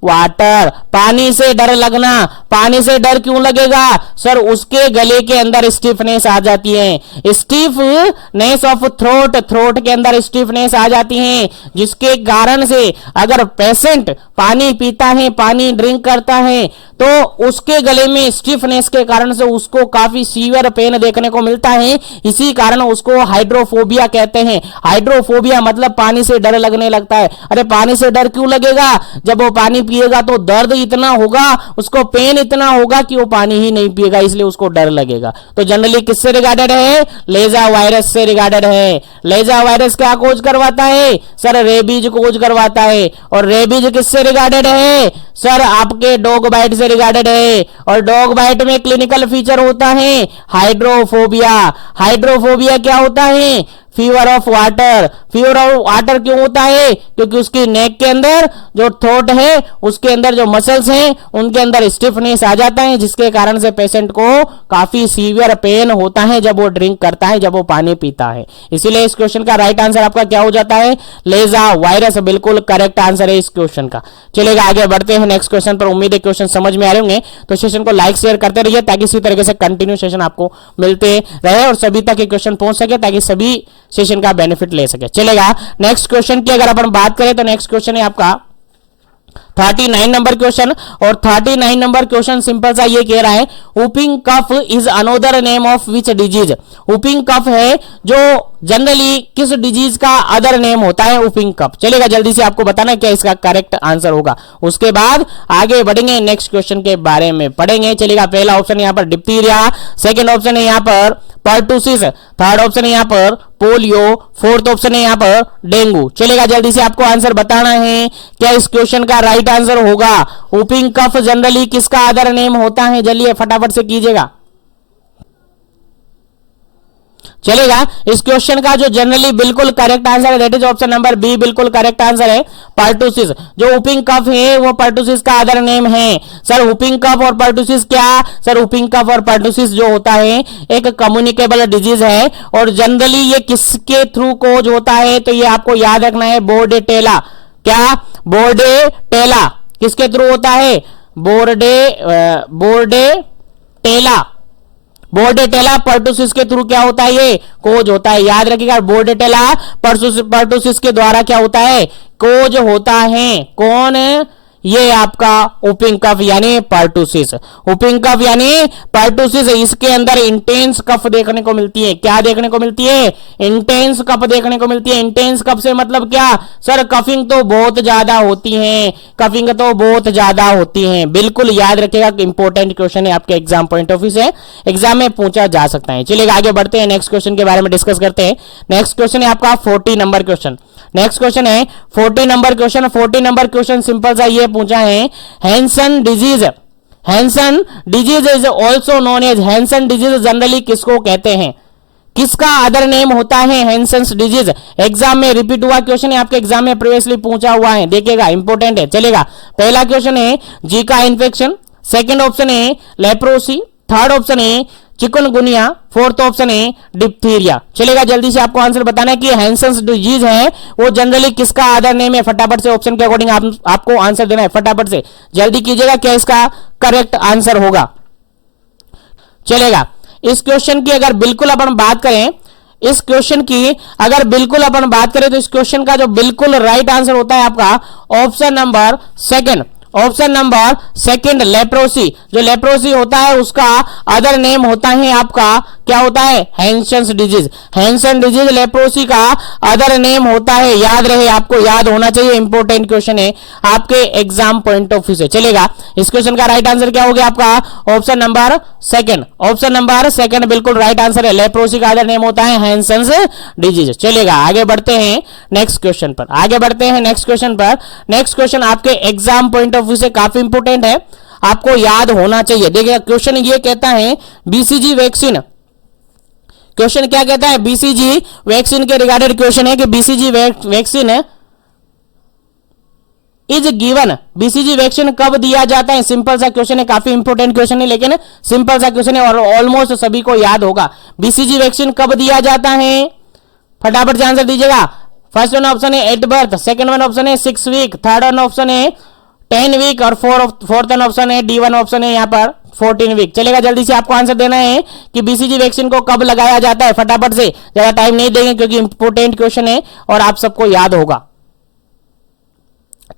water. पानी से डर लगना। पानी से डर क्यों लगेगा? सर उसके गले के अंदर स्टिफनेस आ जाती है, स्टिफनेस ऑफ थ्रोट, थ्रोट के अंदर स्टिफनेस आ जाती है, जिसके कारण से अगर पेशेंट पानी पीता है, पानी ड्रिंक करता है, तो उसके गले में स्टिफनेस के कारण से उसको काफी सीवियर पेन देखने को मिलता है। इसी कारण उसको हाइड्रोफोबिया कहते हैं। हाइड्रोफोबिया मतलब पानी से डर लगने लगता है। अरे पानी से डर क्यों लगेगा? जब वो पानी पिएगा तो दर्द इतना होगा, उसको पेन इतना होगा कि वो पानी ही नहीं पिएगा, इसलिए उसको डर लगेगा। तो जनरली किससे रिगार्डेड है? लेजा वायरस से रिगार्डेड है। लेजा वायरस क्या कोज करवाता है? सर रेबीज कोज करवाता है। और रेबीज किससे रिगार्डेड है? सर आपके डॉग बाइट से रिगार्डेड है। और डॉग बाइट में क्लिनिकल फीचर होता है हाइड्रोफोबिया। हाइड्रोफोबिया क्या होता है? Fever of water. Fever of water क्यों होता है? क्योंकि उसकी नेक के अंदर जो थ्रोट है, उसके अंदर जो मसल्स हैं, उनके अंदर स्टिफनेस आ जाता है, जिसके कारण से पेशेंट को काफी सीवियर पेन होता है जब वो ड्रिंक करता है, जब वो पानी पीता है। इसीलिए इस क्वेश्चन का राइट आंसर आपका क्या हो जाता है? लेजा वायरस बिल्कुल करेक्ट आंसर है इस क्वेश्चन का। चलेगा आगे बढ़ते हैं नेक्स्ट क्वेश्चन पर। उम्मीद है क्वेश्चन समझ में आ रहे होंगे, तो सेशन को लाइक शेयर करते रहिए ताकि इसी तरीके से कंटिन्यू सेशन आपको मिलते रहे और सभी तक ये क्वेश्चन पहुंच सके, ताकि सभी सेशन का बेनिफिट ले सके। चलेगा नेक्स्ट क्वेश्चन की अगर अपन बात करें तो नेक्स्ट क्वेश्चन है आपका 39 नंबर क्वेश्चन। और 39 नंबर क्वेश्चन सिंपल सा ये कह रहा है, whooping cough is another name of which disease. whooping cough है जो जनरली किस डिजीज का अदर नेम होता है? whooping cough। चलेगा जल्दी से आपको बताना क्या इसका करेक्ट आंसर होगा, उसके बाद आगे बढ़ेंगे नेक्स्ट क्वेश्चन के बारे में पढ़ेंगे। चलेगा पहला ऑप्शन यहाँ पर डिप्थीरिया, सेकंड ऑप्शन है यहाँ पर पर्टुसिस, थर्ड ऑप्शन है यहाँ पर पोलियो, फोर्थ ऑप्शन है यहाँ पर डेंगू। चलेगा जल्दी से आपको आंसर बताना है क्या इस क्वेश्चन का राइट आंसर होगा। whooping cough जनरली किसका अदर नेम होता है? जल्दी फटाफट से कीजिएगा। चलेगा इस क्वेश्चन का जो जनरली बिल्कुल करेक्ट आंसर है that is option number B, बिल्कुल करेक्ट आंसर है पर्टुसिस। जो whooping cough है वो पर्टुसिस का अदर नेम है। सर whooping cough और पर्टुसिस क्या? सर whooping cough और पर्टुसिस जो होता है एक कम्युनिकेबल डिजीज है, और जनरली ये किसके थ्रू कोज होता है? तो ये आपको याद रखना है बोर्डेटेला। क्या? बोर्डेटेला किसके थ्रू होता है? बोर्डेटेला। बोर्डेटेला पर्टुसिस के थ्रू क्या होता है? ये कोज होता है। याद रखिएगा बोर्डेटेला पर्टुसिस के द्वारा क्या होता है? कोज होता है। कौन? ये आपका whooping cough यानी पर्टुसिस। whooping cough यानी पर्टुसिस, इसके अंदर इंटेंस कफ देखने को मिलती है। क्या देखने को मिलती है? इंटेंस कफ देखने को मिलती है। इंटेंस कफ से मतलब क्या? सर कफिंग तो बहुत ज्यादा होती है, कफिंग तो बहुत ज्यादा होती है। बिल्कुल याद रखिएगा, इंपॉर्टेंट क्वेश्चन है आपके एग्जाम पॉइंट ऑफ व्यू से, एग्जाम में पूछा जा सकता है। चलिए आगे बढ़ते हैं, नेक्स्ट क्वेश्चन के बारे में डिस्कस करते हैं। नेक्स्ट क्वेश्चन है आपका 40 नंबर क्वेश्चन। नेक्स्ट क्वेश्चन है 40 number question. 40 number question simple सा ये पूछा है, Hansen disease, Hansen disease is also known as, Hansen disease generally किसको कहते हैं? किसका अदर नेम होता है हैंसन्स डिजीज? एग्जाम में रिपीट हुआ क्वेश्चन है, आपके एग्जाम में प्रीवियसली पूछा हुआ है, देखिएगा इंपॉर्टेंट है। चलेगा पहला क्वेश्चन है जीका इन्फेक्शन, सेकंड ऑप्शन है लेप्रोसी, थर्ड ऑप्शन है चिकनगुनिया, फोर्थ ऑप्शन है डिप्थीरिया। चलेगा जल्दी से आपको आंसर बताना है कि हैंसन्स डिजीज है वो जनरली किसका अदर नेम है। फटाफट से ऑप्शन के अकॉर्डिंग आपको आंसर देना है, फटाफट से जल्दी कीजिएगा क्या इसका करेक्ट आंसर होगा। चलेगा इस क्वेश्चन की अगर बिल्कुल अपन बात करें, इस क्वेश्चन की अगर बिल्कुल अपन बात करें तो इस क्वेश्चन का जो बिल्कुल राइट आंसर होता है आपका option number second. Option number second leprosy. जो लेप्रोसी होता है उसका अदर नेम होता है आपका क्या होता है, Hansen's disease. Hansen disease leprosy का अदर नेम होता है, याद रहे, आपको याद होना चाहिए, इंपॉर्टेंट क्वेश्चन है आपके एग्जाम पॉइंट ऑफ व्यू से। चलेगा, इस क्वेश्चन का राइट आंसर क्या हो गया आपका, option number second. Option number second बिल्कुल राइट आंसर है, लेप्रोसी का अदर नेम होता है हैंसन्स डिजीज। चलेगा, आगे बढ़ते हैं नेक्स्ट क्वेश्चन पर, आगे बढ़ते हैं नेक्स्ट क्वेश्चन पर। नेक्स्ट क्वेश्चन आपके एग्जाम पॉइंट ऑफ व्यू से काफी इंपोर्टेंट है, आपको याद होना चाहिए। देखिए क्वेश्चन ये कहता है बीसीजी वैक्सीन, क्वेश्चन क्या कहता है, बीसीजी वैक्सीन के रिगार्डेड क्वेश्चन है कि BCG vaccine is given, BCG vaccine कब दिया जाता है। सिंपल सा क्वेश्चन है, काफी इंपोर्टेंट क्वेश्चन है लेकिन सिंपल सा क्वेश्चन है और ऑलमोस्ट सभी को याद होगा। बीसीजी वैक्सीन कब दिया जाता है, फटाफट से आंसर दीजिएगा। फर्स्ट वन ऑप्शन है 8 बर्थ, सेकंड वन ऑप्शन है 6 वीक, थर्ड वन ऑप्शन है 10 वीक और फोर्थ वन ऑप्शन है D1 ऑप्शन है यहाँ पर 14 वीक। चलेगा, जल्दी से आपको आंसर देना है कि बीसीजी वैक्सीन को कब लगाया जाता है, फटाफट से, ज्यादा टाइम नहीं देंगे क्योंकि इंपोर्टेंट क्वेश्चन है और आप सबको याद होगा।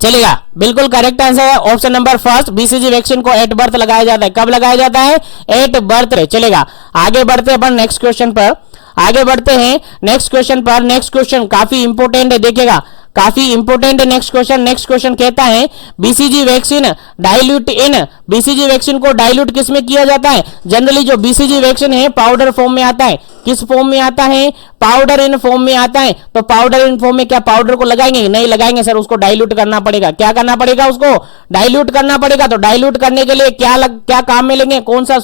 चलेगा, बिल्कुल करेक्ट आंसर है option number first, BCG vaccine को 8 बर्थ लगाया जाता है। कब लगाया जाता है, 8 बर्थ। चलेगा, आगे बढ़ते हैं अपन नेक्स्ट क्वेश्चन पर, आगे बढ़ते हैं नेक्स्ट क्वेश्चन पर। नेक्स्ट क्वेश्चन काफी इंपोर्टेंट है, देखिएगा काफी इंपोर्टेंट है नेक्स्ट क्वेश्चन। नेक्स्ट क्वेश्चन कहता है बीसीजी वैक्सीन डाइल्यूट इन, बीसीजी वैक्सीन को डाइल्यूट किस में किया जाता है। जनरली जो बीसीजी वैक्सीन है पाउडर फॉर्म में आता है, किस फॉर्म में आता है, पाउडर इन फॉर्म में आता है। तो पाउडर इन फॉर्म में क्या पाउडर को लगाएंगे, नहीं लगाएंगे सर, उसको डाइल्यूट करना पड़ेगा। क्या करना पड़ेगा, उसको डाइल्यूट करना पड़ेगा। तो डाइल्यूट करने के लिए क्या काम में लेंगे, कौन सा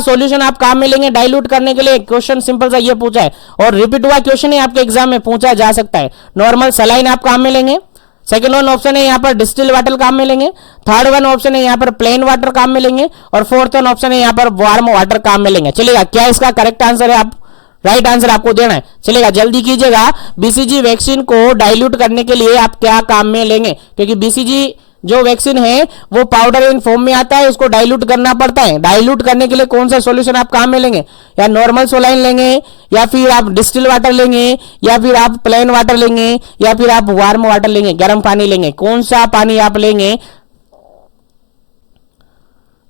सॉल्यूशन आप काम में लेंगे डाइल्यूट करने के लिए। क्वेश्चन सिंपल सा ये पूछा है और रिपीट हुआ क्वेश्चन है, आपके एग्जाम में पूछा जा सकता है। नॉर्मल सलाइन आप काम में लेंगे, सेकंड वन ऑप्शन है यहाँ पर डिस्टिल वाटर काम में लेंगे, थर्ड वन ऑप्शन है यहाँ पर प्लेन वाटर काम में लेंगे और फोर्थ वन ऑप्शन है यहाँ पर वार्म वाटर काम में लेंगे। चलेगा, क्या इसका करेक्ट आंसर है, आप राइट आंसर आपको देना है। चलेगा, जल्दी कीजिएगा, बीसीजी वैक्सीन को डाइल्यूट करने के लिए आप क्या काम में लेंगे, क्योंकि बीसीजी जो वैक्सीन है वो पाउडर इन फॉर्म में आता है, उसको डाइल्यूट करना पड़ता है। डाइल्यूट करने के लिए कौन सा सॉल्यूशन आप काम में लेंगे, या नॉर्मल सोलाइन लेंगे, या फिर आप डिस्टिल वाटर लेंगे, या फिर आप प्लेन वाटर लेंगे, या फिर आप वार्म वाटर लेंगे, गर्म पानी लेंगे, कौन सा पानी आप लेंगे।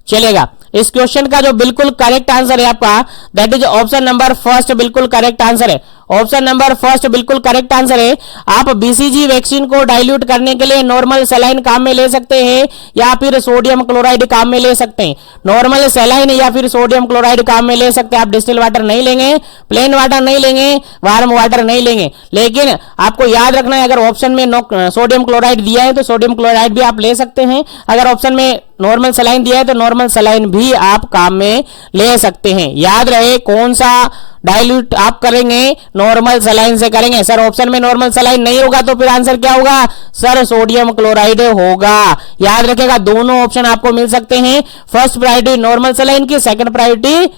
चलेगा, इस क्वेश्चन का जो बिल्कुल करेक्ट आंसर है आपका that is option number first, बिल्कुल करेक्ट आंसर है। ऑप्शन नंबर फर्स्ट बिल्कुल करेक्ट आंसर है। आप बीसीजी वैक्सीन को डाइल्यूट करने के लिए नॉर्मल सलाइन काम में ले सकते हैं या फिर सोडियम क्लोराइड काम में ले सकते हैं। नॉर्मल सलाइन या फिर सोडियम क्लोराइड काम में ले सकते हैं। आप डिस्टिल वाटर नहीं लेंगे, प्लेन वाटर नहीं लेंगे, वार्म वाटर नहीं लेंगे। लेकिन आपको याद रखना है, अगर ऑप्शन में सोडियम क्लोराइड दिया है तो सोडियम क्लोराइड भी आप ले सकते हैं। अगर ऑप्शन में नॉर्मल सलाइन दिया है तो नॉर्मल सलाइन भी आप काम में ले सकते हैं। याद रहे, कौन सा डाइल्यूट आप करेंगे, नॉर्मल सलाइन से करेंगे। सर ऑप्शन में नॉर्मल सलाइन नहीं होगा तो फिर आंसर क्या होगा, सर सोडियम क्लोराइड होगा। याद रखेगा, दोनों ऑप्शन आपको मिल सकते हैं, फर्स्ट प्रायोरिटी नॉर्मल सलाइन की, सेकंड प्रायोरिटी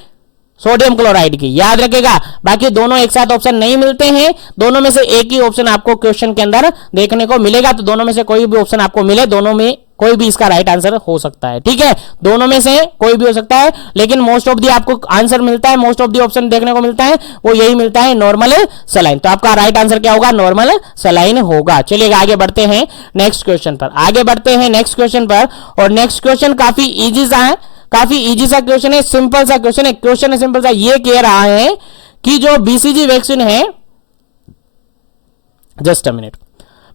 सोडियम क्लोराइड की। याद रखेगा, बाकी दोनों एक साथ ऑप्शन नहीं मिलते हैं, दोनों में से एक ही ऑप्शन आपको क्वेश्चन के अंदर देखने को मिलेगा। तो दोनों में से कोई भी ऑप्शन आपको मिले, दोनों में कोई भी इसका राइट आंसर हो सकता है। ठीक है, दोनों में से कोई भी हो सकता है, लेकिन मोस्ट ऑफ दी आपको आंसर मिलता है, मोस्ट ऑफ दी ऑप्शन देखने को मिलता है, वो यही मिलता है, नॉर्मल सलाइन। तो आपका राइट आंसर क्या होगा, नॉर्मल सलाइन होगा। चलिए आगे बढ़ते हैं नेक्स्ट क्वेश्चन पर, आगे बढ़ते हैं नेक्स्ट क्वेश्चन पर। और नेक्स्ट क्वेश्चन काफी इजी सा है, काफी इजी सा क्वेश्चन है, सिंपल सा क्वेश्चन है। क्वेश्चन है सिंपल सा, ये कह रहा है कि जो बीसीजी वैक्सीन है, just a minute,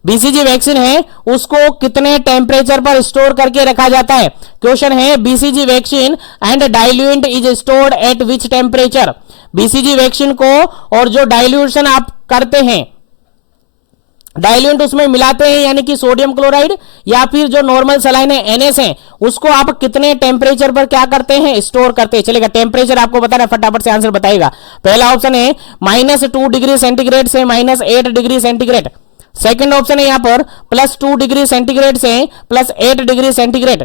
BCG vaccine है उसको कितने टेम्परेचर पर स्टोर करके रखा जाता है। क्वेश्चन है BCG vaccine and diluent is stored at which temperature. BCG vaccine को और जो डाइल्यूशन आप करते हैं, डाइल्यूएंट उसमें मिलाते हैं यानी कि सोडियम क्लोराइड या फिर जो नॉर्मल सलाइन है NS है, उसको आप कितने टेम्परेचर पर क्या करते हैं, स्टोर करते हैं। चलेगा, टेम्परेचर आपको बताना, फटाफट से आंसर बताएगा। पहला ऑप्शन है -2 डिग्री सेंटीग्रेड से -8 डिग्री सेंटीग्रेड। सेकंड ऑप्शन है यहां पर +2 डिग्री सेंटीग्रेड से +8 degree centigrade.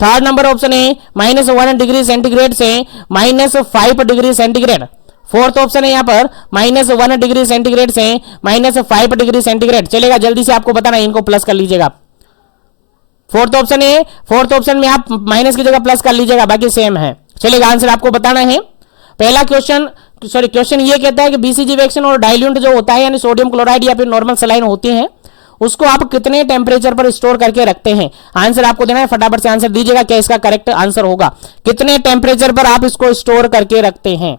Third number option है -1 डिग्री सेंटीग्रेड से -5 डिग्री सेंटीग्रेड। फोर्थ ऑप्शन है यहां पर -1 डिग्री सेंटीग्रेड से -5 डिग्री सेंटीग्रेड। चलेगा, जल्दी से आपको बताना, इनको प्लस कर लीजिएगा। फोर्थ ऑप्शन है, फोर्थ ऑप्शन में आप माइनस की जगह प्लस कर लीजिएगा, बाकी सेम है। चलेगा, आंसर आपको बताना है। पहला क्वेश्चन ये कहता है कि बीसीजी वैक्सीन और डाइल्यूएंट जो होता है यानी सोडियम क्लोराइड या फिर नॉर्मल सलाइन होती है, उसको आप कितने टेम्परेचर पर स्टोर करके रखते हैं? आंसर आपको देना है, फटाफट से आंसर दीजिएगा क्या इसका करेक्ट आंसर होगा। कितने टेम्परेचर पर आप इसको स्टोर करके रखते हैं?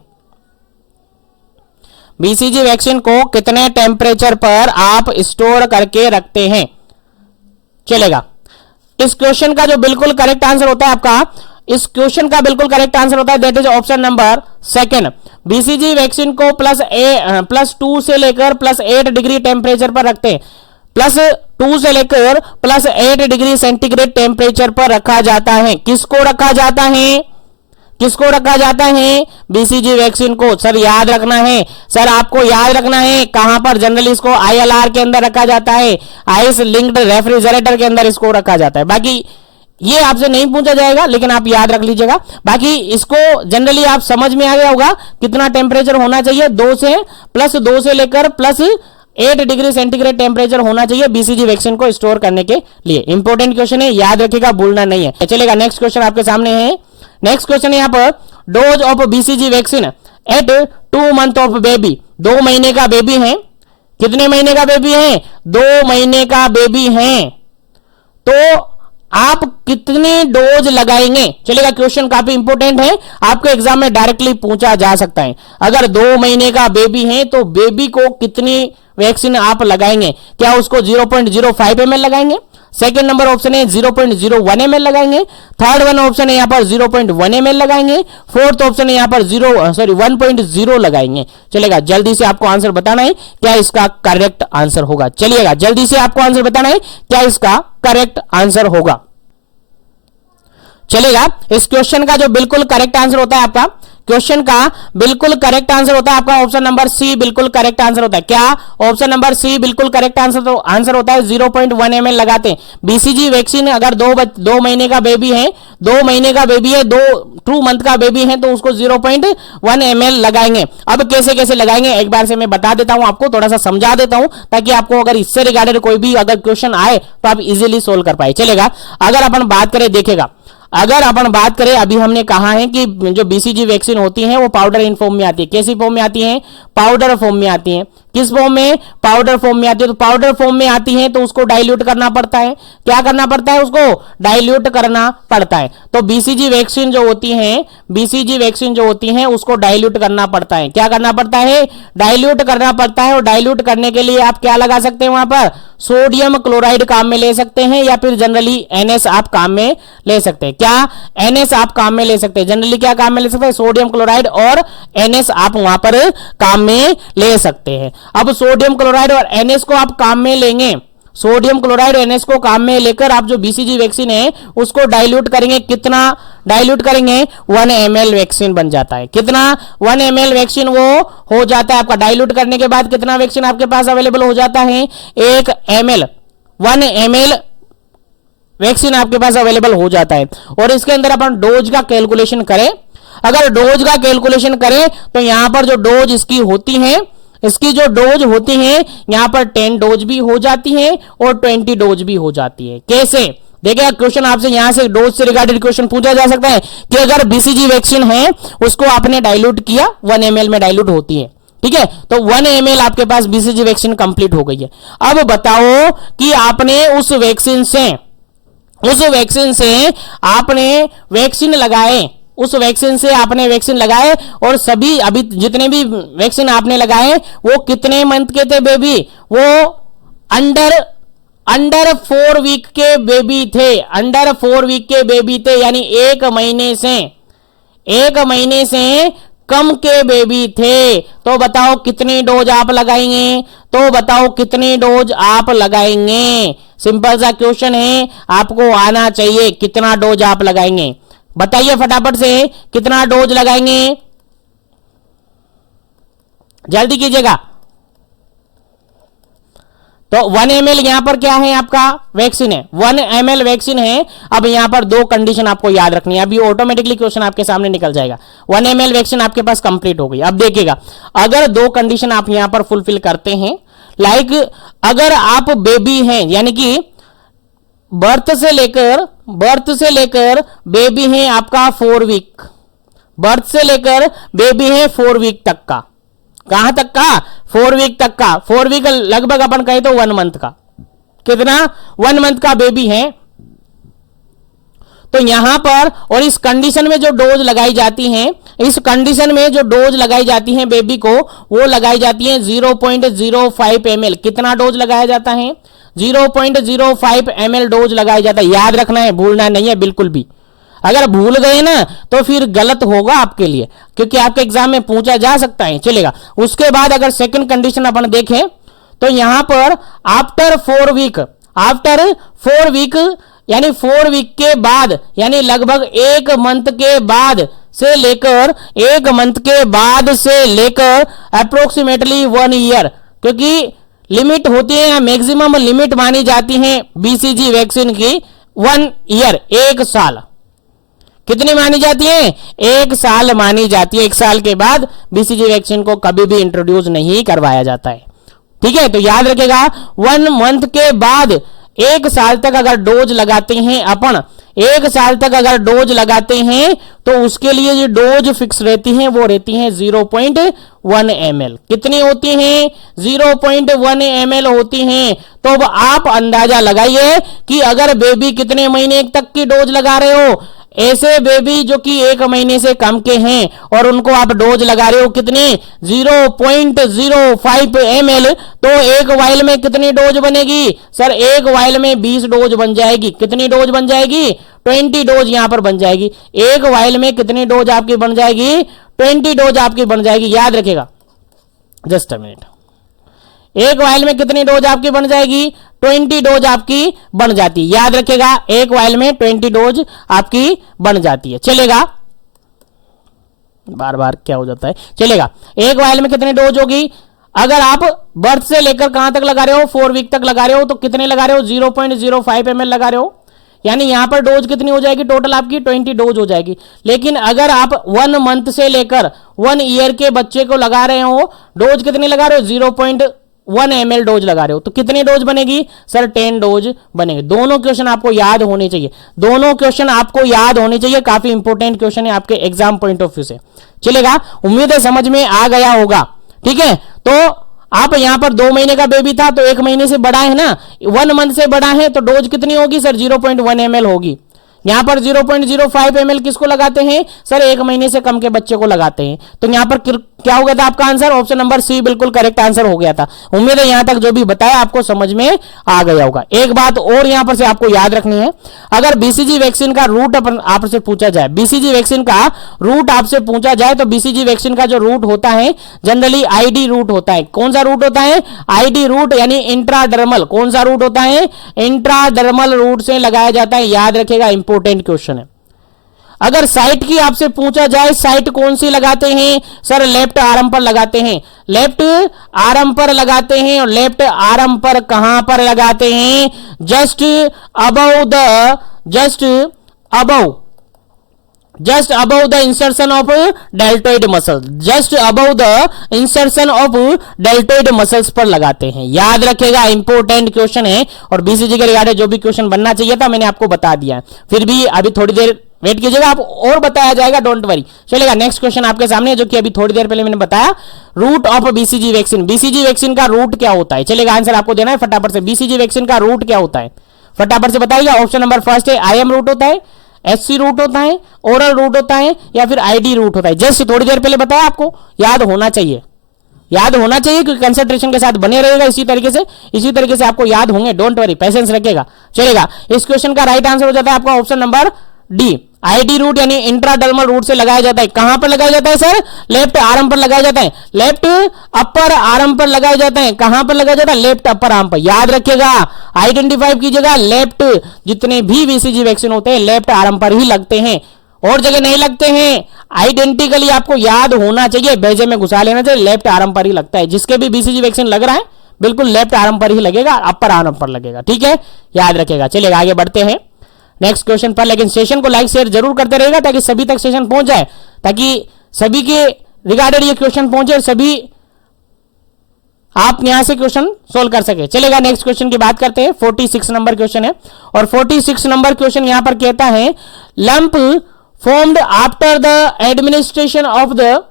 बीसीजी वैक्सीन को कितने टेम्परेचर पर आप स्टोर करके रखते हैं? चलेगा। इस क्वेश्चन का जो बिल्कुल करेक्ट आंसर होता है आपका, इस क्वेश्चन का बिल्कुल करेक्ट आंसर होता है that is option number second. BCG vaccine को +2 से लेकर +8 डिग्री टेम्परेचर पर रखते हैं। +2 से लेकर +8 डिग्री सेंटीग्रेड टेम्परेचर पर रखा जाता है। किसको रखा जाता है? किसको रखा जाता है? बीसीजी वैक्सीन को। सर याद रखना है, सर आपको याद रखना है कहां पर जनरली इसको ILR के अंदर रखा जाता है, आइस लिंक्ड रेफ्रिजरेटर के अंदर इसको रखा जाता है। बाकी ये आपसे नहीं पूछा जाएगा लेकिन आप याद रख लीजिएगा। बाकी इसको जनरली आप समझ में आ गया होगा कितना टेम्परेचर होना चाहिए, +2 से लेकर +8 डिग्री सेंटीग्रेड टेम्परेचर होना चाहिए बीसीजी वैक्सीन को स्टोर करने के लिए। इंपॉर्टेंट क्वेश्चन है, याद रखिएगा, भूलना नहीं है। चलेगा, नेक्स्ट क्वेश्चन आपके सामने है। नेक्स्ट क्वेश्चन है यहाँ पर, dose of BCG vaccine eight 2 month of baby. 2 महीने का बेबी है। कितने महीने का बेबी है? 2 महीने का बेबी है। तो आप कितने डोज लगाएंगे? चलेगा, क्वेश्चन काफी इंपॉर्टेंट है, आपके एग्जाम में डायरेक्टली पूछा जा सकता है। अगर 2 महीने का बेबी है तो बेबी को कितनी वैक्सीन आप लगाएंगे? क्या उसको 0.05 ml लगाएंगे? सेकंड नंबर ऑप्शन है 0.01 ml लगाएंगे। थर्ड वन ऑप्शन है यहाँ पर 0.1 ml लगाएंगे। फोर्थ ऑप्शन है यहाँ पर 1.0 लगाएंगे। चलेगा, जल्दी से आपको आंसर बताना है क्या इसका करेक्ट आंसर होगा। चलिएगा, जल्दी से आपको आंसर बताना है क्या इसका करेक्ट आंसर होगा। चलेगा, इस क्वेश्चन का जो बिल्कुल करेक्ट आंसर होता है आपका, क्वेश्चन का बिल्कुल करेक्ट आंसर होता है आपका ऑप्शन नंबर सी बिल्कुल करेक्ट आंसर होता है। क्या? ऑप्शन नंबर सी बिल्कुल करेक्ट आंसर होता है। 0.1 ml लगाते हैं। बीसीजी वैक्सीन अगर 2 महीने का बेबी है, 2 महीने का बेबी है, 2 मंथ का बेबी है तो उसको 0.1 ml लगाएंगे। अब कैसे कैसे लगाएंगे एक बार से मैं बता देता हूं आपको, थोड़ा सा समझा देता हूं ताकि आपको अगर इससे रिगार्डेड कोई भी अगर क्वेश्चन आए तो आप इजीली सोल्व कर पाए। चलेगा, अगर अपन बात करें, देखिएगा, अगर अपन बात करें, अभी हमने कहा है कि जो बीसीजी वैक्सीन होती है वो पाउडर इन फॉर्म में आती है। कैसी फॉर्म में आती है? पाउडर फॉर्म में आती है। किस फॉर्म में? पाउडर फॉर्म में आती है। तो पाउडर फॉर्म में आती है तो उसको डाइल्यूट करना पड़ता है। क्या करना पड़ता है? उसको डाइल्यूट करना पड़ता है। तो बीसीजी वैक्सीन जो होती है, बीसीजी वैक्सीन जो होती है उसको डाइल्यूट करना पड़ता है। क्या करना पड़ता है? डाइल्यूट करना पड़ता है। और डाइल्यूट करने के लिए आप क्या लगा सकते हैं वहां पर? सोडियम क्लोराइड काम में ले सकते हैं या फिर जनरली NS आप काम में ले सकते हैं। क्या? NS आप काम में ले सकते हैं। जनरली क्या काम में ले सकते हैं? सोडियम क्लोराइड और NS आप वहां पर काम में ले सकते हैं। अब सोडियम क्लोराइड और NS को आप काम में लेंगे, सोडियम क्लोराइड NS को काम में लेकर आप जो बीसीजी वैक्सीन है उसको डाइल्यूट करेंगे। कितना डाइल्यूट करेंगे? 1 ml वैक्सीन बन जाता है। कितना? 1 ml वैक्सीन वो हो जाता है आपका। डाइल्यूट करने के बाद कितना वैक्सीन आपके पास अवेलेबल हो जाता है? 1 ml वैक्सीन आपके पास अवेलेबल हो जाता है। और इसके अंदर अपन डोज का कैलकुलेशन करें, अगर डोज का कैलकुलेशन करें तो यहां पर जो डोज इसकी होती है, इसकी जो डोज होती है यहां पर 10 डोज भी हो जाती है और 20 डोज भी हो जाती है। कैसे? देखिए, क्वेश्चन आपसे यहां से डोज से रिगार्डेड क्वेश्चन पूछा जा सकता है कि अगर बीसीजी वैक्सीन है उसको आपने डाइल्यूट किया, 1 ml में डाइल्यूट होती है, ठीक है, तो 1 ml आपके पास बीसीजी वैक्सीन कंप्लीट हो गई है। अब बताओ कि आपने उस वैक्सीन से आपने वैक्सीन लगाए, उस वैक्सीन से आपने वैक्सीन लगाए और सभी अभी जितने भी वैक्सीन आपने लगाए वो कितने मंथ के थे बेबी? वो अंडर 4 वीक के बेबी थे। अंडर 4 वीक के बेबी थे, यानी 1 महीने से कम के बेबी थे। तो बताओ कितनी डोज आप लगाएंगे? तो बताओ कितनी डोज आप लगाएंगे? सिंपल सा क्वेश्चन है, आपको आना चाहिए कितना डोज आप लगाएंगे। बताइए फटाफट से, कितना डोज लगाएंगे? जल्दी कीजिएगा। तो 1 ml यहां पर क्या है आपका? वैक्सीन है। 1 ml वैक्सीन है। अब यहां पर 2 कंडीशन आपको याद रखनी है, अभी ऑटोमेटिकली क्वेश्चन आपके सामने निकल जाएगा। 1 ml वैक्सीन आपके पास कंप्लीट हो गई। अब देखिएगा, अगर 2 कंडीशन आप यहां पर फुलफिल करते हैं, लाइक अगर आप बेबी हैं, यानी कि बर्थ से लेकर बेबी है आपका 4 वीक, बर्थ से लेकर बेबी है 4 वीक तक का। कहां तक का? 4 वीक तक का। 4 वीक लगभग अपन कहे तो 1 मंथ का, कितना 1 मंथ का बेबी है, तो यहां पर और इस कंडीशन में जो डोज लगाई जाती है, इस कंडीशन में जो डोज लगाई जाती है बेबी को, वो लगाई जाती है 0.05 ml। कितना डोज लगाया जाता है? 0.05 ml डोज लगाया जाता है। याद रखना है, भूलना नहीं है बिल्कुल भी। अगर भूल गए ना तो फिर गलत होगा आपके लिए, क्योंकि आपके एग्जाम में पूछा जा सकता है। चलेगा। उसके बाद अगर सेकंड कंडीशन अपन देखें तो यहां पर आफ्टर 4 वीक यानी 4 वीक के बाद, यानी लगभग 1 मंथ के बाद से लेकर 1 मंथ के बाद से लेकर अप्रोक्सीमेटली 1 ईयर, क्योंकि लिमिट होती है, मैक्सिमम लिमिट मानी जाती है बीसीजी वैक्सीन की 1 ईयर, 1 साल। कितनी मानी जाती है? 1 साल मानी जाती है। 1 साल के बाद बीसीजी वैक्सीन को कभी भी इंट्रोड्यूस नहीं करवाया जाता है। ठीक है, तो याद रखेगा 1 मंथ के बाद 1 साल तक अगर डोज लगाते हैं अपन, 1 साल तक अगर डोज लगाते हैं तो उसके लिए जो डोज फिक्स रहती है वो रहती है 0.1 ml। कितनी होती हैं? 0.1 ml होती हैं। तो अब आप अंदाजा लगाइए कि अगर बेबी कितने महीने तक की डोज लगा रहे हो। ऐसे बेबी जो कि 1 महीने से कम के हैं और उनको आप डोज लगा रहे हो कितनी? 0.05 ml। तो एक वाइल में कितनी डोज बनेगी? सर एक वाइल में 20 डोज बन जाएगी। कितनी डोज बन जाएगी? 20 डोज यहां पर बन जाएगी। एक वाइल में कितनी डोज आपकी बन जाएगी? 20 डोज आपकी बन जाएगी। याद रखेगा, जस्ट अ मिनट। एक वाइल में कितनी डोज आपकी बन जाएगी? 20 डोज आपकी बन जाती है। याद रखेगा, एक वाइल में 20 डोज आपकी बन जाती है। चलेगा, बार बार क्या हो जाता है। चलेगा, एक वाइल में कितनी डोज होगी? अगर आप बर्थ से लेकर कहां तक लगा रहे हो? 4 वीक तक लगा रहे हो, तो कितने लगा रहे हो? 0.05 ml लगा रहे हो। यानी यहां पर डोज कितनी हो जाएगी? टोटल आपकी 20 डोज हो जाएगी। लेकिन अगर आप 1 मंथ से लेकर 1 ईयर के बच्चे को लगा रहे हो, डोज कितनी लगा रहे हो? 0.1 ml डोज लगा रहे हो, तो कितनी डोज बनेगी? सर 10 डोज बनेगी। दोनों क्वेश्चन आपको याद होने चाहिए, दोनों क्वेश्चन आपको याद होने चाहिए। काफी इंपॉर्टेंट क्वेश्चन है आपके एग्जाम पॉइंट ऑफ व्यू से। चलेगा, उम्मीद है समझ में आ गया होगा। ठीक है, तो आप यहां पर 2 महीने का बेबी था तो 1 महीने से बड़ा है ना, 1 मंथ से बड़ा है, तो डोज कितनी होगी? सर 0.1 ml होगी। यहां पर 0.05 ml किसको लगाते हैं? सर 1 महीने से कम के बच्चे को लगाते हैं। तो यहां पर क्या हो गया था आपका आंसर? ऑप्शन नंबर सी बिल्कुल करेक्ट आंसर हो गया था। उम्मीद है यहां तक जो भी बताया आपको समझ में आ गया होगा। एक बात और यहां पर से आपको याद रखनी है, अगर बीसीजी वैक्सीन का रूट आपसे पूछा जाए, बीसीजी वैक्सीन का रूट आपसे पूछा जाए, तो बीसीजी वैक्सीन का जो रूट होता है जनरली आईडी रूट होता है। कौन सा रूट होता है? आईडी रूट, यानी इंट्राडर्मल। कौन सा रूट होता है? इंट्राडर्मल रूट से लगाया जाता है। याद रखेगा, इंपॉर्टेंट क्वेश्चन है। अगर साइट की आपसे पूछा जाए, साइट कौन सी लगाते हैं? सर लेफ्ट आर्म पर लगाते हैं, लेफ्ट आर्म पर लगाते हैं। और लेफ्ट आर्म पर कहां पर लगाते हैं? Just above the insertion of deltoid muscle, just above the insertion of deltoid muscles पर लगाते हैं। याद रखेगा, इंपॉर्टेंट क्वेश्चन है। और बीसीजी के रिगार्डिंग जो भी क्वेश्चन बनना चाहिए था मैंने आपको बता दिया है। फिर भी अभी थोड़ी देर वेट कीजिएगा, आप और बताया जाएगा, डोंट वरी। चलेगा, नेक्स्ट क्वेश्चन आपके सामने, जो कि अभी थोड़ी देर पहले मैंने बताया, route of BCG vaccine. BCG vaccine का रूट क्या होता है? चलेगा, आंसर आपको देना है फटाफट से। बीसीजी वैक्सीन का रूट क्या होता है? फटाफट से बताइएगा। ऑप्शन नंबर फर्स्ट है आईएम रूट होता है, एससी रूट होता है, ओरल रूट होता है, या फिर आईडी रूट होता है। जस्ट थोड़ी देर पहले बताया, आपको याद होना चाहिए, याद होना चाहिए, क्योंकि कंसंट्रेशन के साथ बने रहेगा। इसी तरीके से आपको याद होंगे, डोंट वरी, पेशेंस रखेगा। चलेगा, इस क्वेश्चन का राइट आंसर हो जाता है आपका option number D, ID route, यानी इंट्राडर्मल रूट से लगाया जाता है। कहां पर लगाया जाता है? सर लेफ्ट आर्म पर लगाया जाता है, लेफ्ट अपर आर्म पर लगाया जाता है। कहां पर लगाया जाता है? लेफ्ट अपर आर्म पर। याद रखिएगा, आइडेंटिफाई कीजिएगा, लेफ्ट जितने भी बीसीजी वैक्सीन होते हैं लेफ्ट आर्म पर ही लगते हैं, और जगह नहीं लगते हैं। आइडेंटिकली आपको याद होना चाहिए, भेजे में घुसा लेना चाहिए, लेफ्ट आर्म पर ही लगता है। जिसके भी बीसीजी वैक्सीन लग रहा है बिल्कुल लेफ्ट आर्म पर ही लगेगा, अपर आर्म पर लगेगा। ठीक है, याद रखेगा। चलिएगा, आगे बढ़ते हैं नेक्स्ट क्वेश्चन पर। लेकिन सेशन को लाइक शेयर जरूर करते रहेगा, ताकि सभी तक सेशन पहुंच जाए, ताकि सभी के रिगार्डेड ये क्वेश्चन पहुंचे और सभी आप यहां से क्वेश्चन सोल्व कर सके। चलेगा, नेक्स्ट क्वेश्चन की बात करते हैं। 46 नंबर क्वेश्चन है, और 46 नंबर क्वेश्चन यहां पर कहता है, lump formed after the administration of the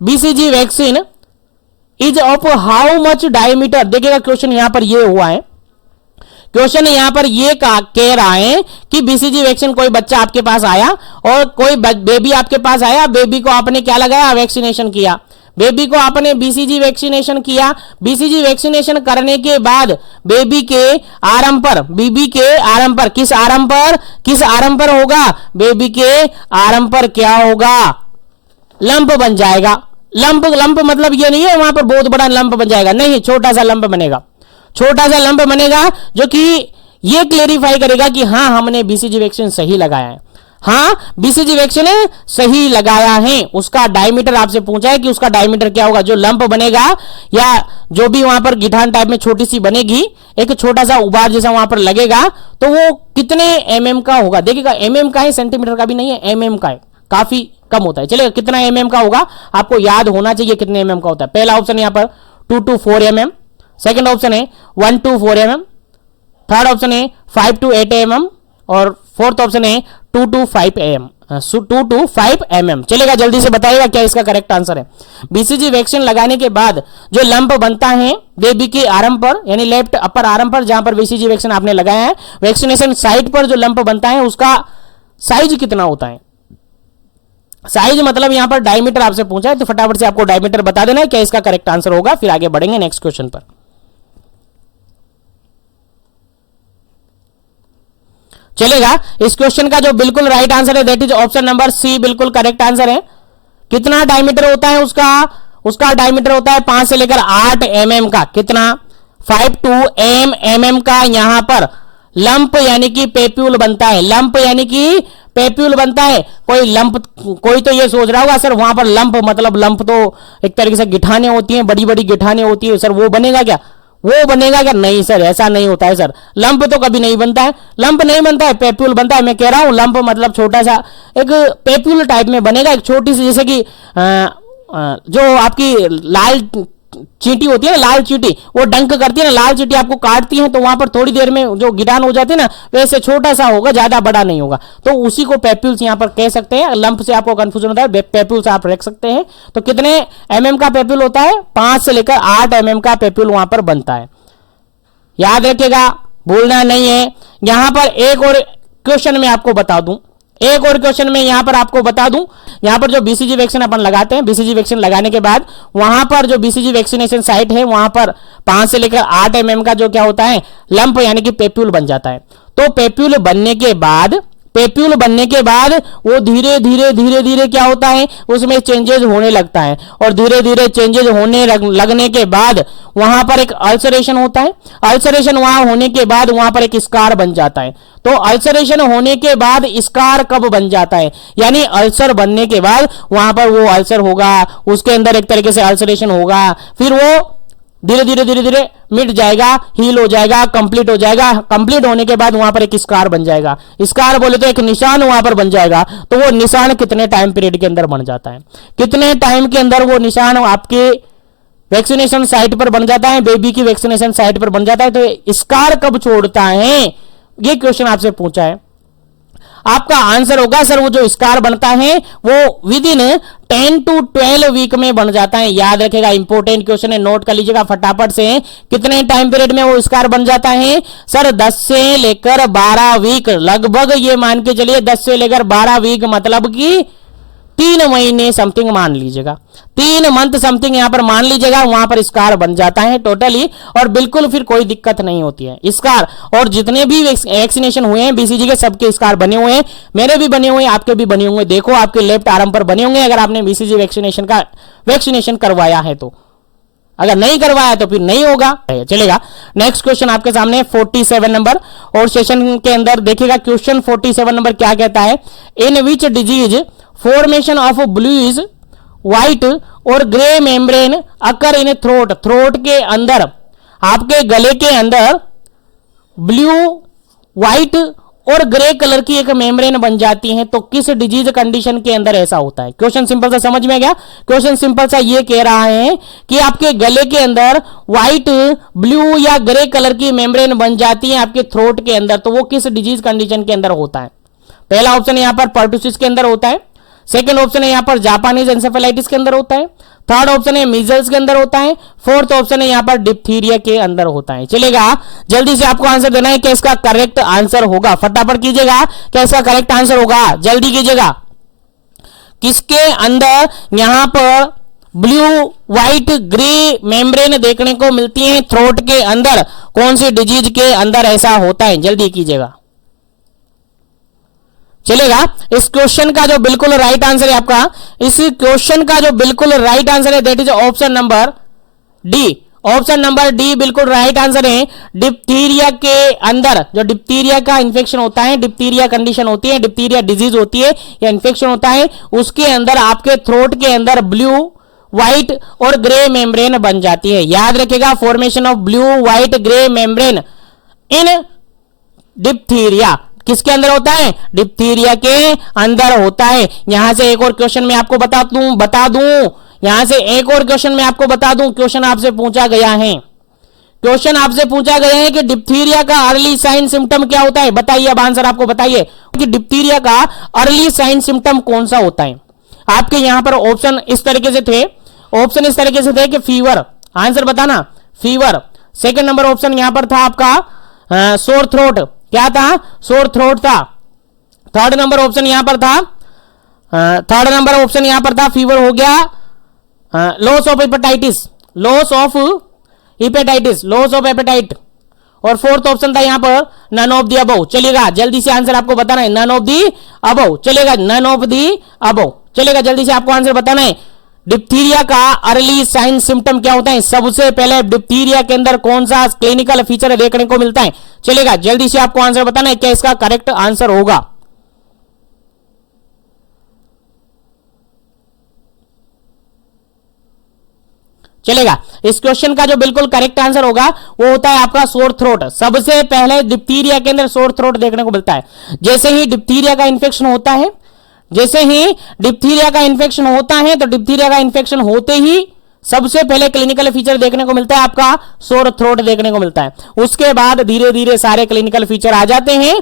BCG vaccine is of how much diameter. देखिएगा, क्वेश्चन यहां पर ये हुआ है क्वेश्चन यहाँ पर ये कह रहा है कि बीसीजी वैक्सीन, कोई बच्चा आपके पास आया और कोई बेबी आपके पास आया, बेबी को आपने क्या लगाया, वैक्सीनेशन किया, बेबी को आपने बीसीजी वैक्सीनेशन किया। बीसीजी वैक्सीनेशन करने के बाद बेबी के आरंभ पर किस आरंभ पर होगा, बेबी के आरंभ पर क्या होगा, लंप बन जाएगा। लंप मतलब ये नहीं है वहां पर बहुत बड़ा लंप बन जाएगा, नहीं, छोटा सा लंप बनेगा, छोटा सा लंप बनेगा जो कि ये क्लेरिफाई करेगा कि हाँ हमने बीसीजी वैक्सीन सही लगाया है, हाँ बीसीजी वैक्सीन सही लगाया है। उसका डायमीटर आपसे पूछा है कि उसका डायमीटर क्या होगा, जो लंप बनेगा या जो भी वहां पर गिठान टाइप में छोटी सी बनेगी, एक छोटा सा उबार जैसा वहां पर लगेगा, तो वो कितने एमएम का होगा। देखिएगा एमएम का है, सेंटीमीटर का भी नहीं है, एमएम का है, काफी कम होता है। चलिए कितना एमएम का होगा आपको याद होना चाहिए, कितने एमएम का होता है। पहला ऑप्शन यहां पर 2 to 4 mm, सेकंड ऑप्शन है 1 to 4 mm, थर्ड ऑप्शन है 5 to 8 mm और फोर्थ ऑप्शन है 2 to 5 mm, 2 to 5 mm। चलेगा, जल्दी से बताइएगा क्या इसका करेक्ट आंसर है। बीसीजी वैक्सीन लगाने के बाद जो लंप बनता है बेबी के आरंभ पर, यानी लेफ्ट अपर आरंभ पर, जहां पर बीसीजी वैक्सीन आपने लगाया है, वैक्सीनेशन साइट पर जो लंप बनता है उसका साइज कितना होता है। साइज मतलब यहां पर डायमीटर आपसे पूछा है, तो फटाफट से आपको डायमीटर बता देना है क्या इसका करेक्ट आंसर होगा, फिर आगे बढ़ेंगे नेक्स्ट क्वेश्चन पर। चलेगा, इस क्वेश्चन का जो बिल्कुल राइट आंसर है that is option number C, बिल्कुल करेक्ट आंसर है। कितना डायमीटर होता है उसका डायमीटर होता है 5 से लेकर 8 mm का, कितना 5 to 8 mm का यहां पर लंप यानी कि पेप्यूल बनता है, लंप यानी कि पेप्यूल बनता है। कोई तो ये सोच रहा होगा सर वहां पर लंप मतलब लंप तो एक तरीके से गिठाने होती हैं, बड़ी बड़ी गिठाने होती है सर, वो बनेगा क्या, वो बनेगा क्या, नहीं सर ऐसा नहीं होता है सर, लंप तो कभी नहीं बनता है, लंप नहीं बनता है, पेप्यूल बनता है। मैं कह रहा हूं लंप मतलब छोटा सा एक पेप्यूल टाइप में बनेगा, एक छोटी सी, जैसे कि जो आपकी लाल चींटी होती है ना, लाल चींटी वो डंक करती है ना, लाल चींटी आपको काटती है तो वहां पर थोड़ी देर में जो गिटान हो जाती है ना, वैसे छोटा सा होगा, ज्यादा बड़ा नहीं होगा, तो उसी को पेप्यूल्स यहां पर कह सकते हैं। लंप से आपको कंफ्यूजन होता है, पेप्यूल्स आप रख सकते हैं। तो कितने एमएम का पेप्यूल होता है, 5 से लेकर 8 एमएम का पेप्यूल वहां पर बनता है, याद रखिएगा, भूलना नहीं है। यहां पर एक और क्वेश्चन में आपको बता दूं, एक और क्वेश्चन में यहां पर आपको बता दूं, यहां पर जो बीसीजी वैक्सीन अपन लगाते हैं, बीसीजी वैक्सीन लगाने के बाद वहां पर जो बीसीजी वैक्सीनेशन साइट है वहां पर 5 से लेकर 8 एमएम का जो क्या होता है लंप यानी कि पेप्यूल बन जाता है। तो पेप्यूल बनने के बाद वो धीरे धीरे क्या होता है उसमें चेंजेस होने लगता है, और धीरे धीरे चेंजेस होने लगने के बाद वहां पर एक अल्सरेशन होता है। अल्सरेशन वहां होने के बाद वहां पर एक स्कार बन जाता है। तो अल्सरेशन होने के बाद स्कार कब बन जाता है, यानी अल्सर बनने के बाद वहां पर वो अल्सर होगा, उसके अंदर एक तरीके से अल्सरेशन होगा, फिर वो धीरे धीरे मिट जाएगा, हील हो जाएगा, कंप्लीट हो जाएगा। कंप्लीट होने के बाद वहां पर एक स्कार बन जाएगा, स्कार बोले तो एक निशान वहां पर बन जाएगा। तो वो निशान कितने टाइम पीरियड के अंदर बन जाता है, कितने टाइम के अंदर वो निशान आपके वैक्सीनेशन साइट पर बन जाता है, बेबी की वैक्सीनेशन साइट पर बन जाता है। तो स्कार कब छोड़ता है, ये क्वेश्चन आपसे पूछा है। आपका आंसर होगा सर वो जो स्कार बनता है वो विद इन 10 to 12 वीक में बन जाता है। याद रखेगा, इंपॉर्टेंट क्वेश्चन है, नोट कर लीजिएगा फटाफट से। कितने टाइम पीरियड में वो स्कार बन जाता है सर, 10 से लेकर 12 वीक, लगभग ये मान के चलिए 10 से लेकर 12 वीक, मतलब कि 3 महीने समथिंग मान लीजिएगा, 3 मंथ समथिंग यहां पर मान लीजिएगा, वहां पर स्कार बन जाता है टोटली, और बिल्कुल फिर कोई दिक्कत नहीं होती है स्कार। और जितने भी वैक्सीनेशन हुए हैं बीसीजी के, सबके स्कार बने हुए हैं, मेरे भी बने हुए हैं, आपके भी बने हुए, देखो आपके लेफ्ट आर्म पर बने होंगे अगर आपने बीसीजी वैक्सीनेशन करवाया है तो, अगर नहीं करवाया तो फिर नहीं होगा। चलेगा, नेक्स्ट क्वेश्चन आपके सामने 47 नंबर, और सेशन के अंदर देखिएगा क्वेश्चन 47 नंबर क्या कहता है, in which disease formation of bluish white और grey membrane occur in throat, throat के अंदर, आपके गले के अंदर ब्लू व्हाइट और ग्रे कलर की एक मेम्ब्रेन बन जाती है, तो किस डिजीज कंडीशन के अंदर ऐसा होता है। क्वेश्चन सिंपल सा समझ में गया, क्वेश्चन सिंपल सा ये कह रहा है कि आपके गले के अंदर व्हाइट, ब्लू या ग्रे कलर की मेम्ब्रेन बन जाती है आपके थ्रोट के अंदर, तो वो किस डिजीज कंडीशन के अंदर होता है। पहला ऑप्शन यहां पर पर्टुसिस के अंदर होता है, सेकंड ऑप्शन है यहां पर जापानीज एंसेफेलाइटिस के अंदर होता है, थर्ड ऑप्शन है मीजल्स के अंदर होता है, फोर्थ ऑप्शन है यहां पर डिप्थीरिया के अंदर होता है। चलेगा, जल्दी से आपको आंसर देना है कि इसका करेक्ट आंसर होगा, फटाफट कीजिएगा, क्या इसका करेक्ट आंसर होगा, जल्दी कीजिएगा। किसके अंदर यहां पर ब्लू व्हाइट ग्रे मेम्ब्रेन देखने को मिलती है, थ्रोट के अंदर, कौन सी डिजीज के अंदर ऐसा होता है, जल्दी कीजिएगा। चलेगा, इस क्वेश्चन का जो बिल्कुल राइट आंसर है आपका, इस क्वेश्चन का जो बिल्कुल राइट आंसर है that is option number D. Option number D बिल्कुल राइट आंसर है। डिप्थीरिया के अंदर जो डिप्थीरिया का इंफेक्शन होता है, डिप्थीरिया कंडीशन होती है, डिप्थीरिया डिजीज होती है या इंफेक्शन होता है, उसके अंदर आपके थ्रोट के अंदर ब्लू व्हाइट और ग्रे मेम्ब्रेन बन जाती है। याद रखिएगा, formation of blue white grey membrane in diphtheria किसके अंदर होता है, डिप्थीरिया के अंदर होता है। यहां से एक और क्वेश्चन मैं आपको बता दूं, यहां से एक और क्वेश्चन मैं आपको बता दूं, क्वेश्चन आपसे पूछा गया है, क्वेश्चन आपसे पूछा गया है कि डिप्थीरिया का अर्ली साइन सिम्टम क्या होता है, बताइए, अब आंसर आपको बताइए कि डिप्थीरिया का अर्ली साइन सिम्टम कौन सा होता है। आपके यहां पर ऑप्शन इस तरीके से थे, ऑप्शन इस तरीके से थे कि फीवर, आंसर बताना, फीवर। सेकंड नंबर ऑप्शन यहां पर था आपका सोर थ्रोट, क्या था, सोर थ्रोट था। थर्ड नंबर ऑप्शन यहां पर था, थर्ड नंबर ऑप्शन यहां पर था फीवर हो गया, loss of hepatitis, loss of hepatitis, loss of हेपेटाइट, और फोर्थ ऑप्शन था यहां पर नन ऑफ दी अबव। चलेगा, जल्दी से आंसर आपको बताना है, नन ऑफ दी अबव। चलेगा, नन ऑफ दी अबव। चलेगा, जल्दी से आपको आंसर बताना है, डिप्थीरिया का अर्ली साइन सिम्टम क्या होता है। सबसे पहले डिप्थीरिया के अंदर कौन सा क्लिनिकल फीचर देखने को मिलता है। चलेगा, जल्दी से आपको आंसर बताना है, क्या इसका करेक्ट आंसर होगा। चलेगा, इस क्वेश्चन का जो बिल्कुल करेक्ट आंसर होगा वो होता है आपका सोर थ्रोट। सबसे पहले डिप्थीरिया के अंदर सोर थ्रोट देखने को मिलता है। जैसे ही डिप्थीरिया का इंफेक्शन होता है, जैसे ही डिप्थीरिया का इंफेक्शन होता है, तो डिप्थीरिया का इंफेक्शन होते ही सबसे पहले क्लिनिकल फीचर देखने को मिलता है आपका सोर थ्रोट देखने को मिलता है। उसके बाद धीरे धीरे सारे क्लिनिकल फीचर आ जाते हैं,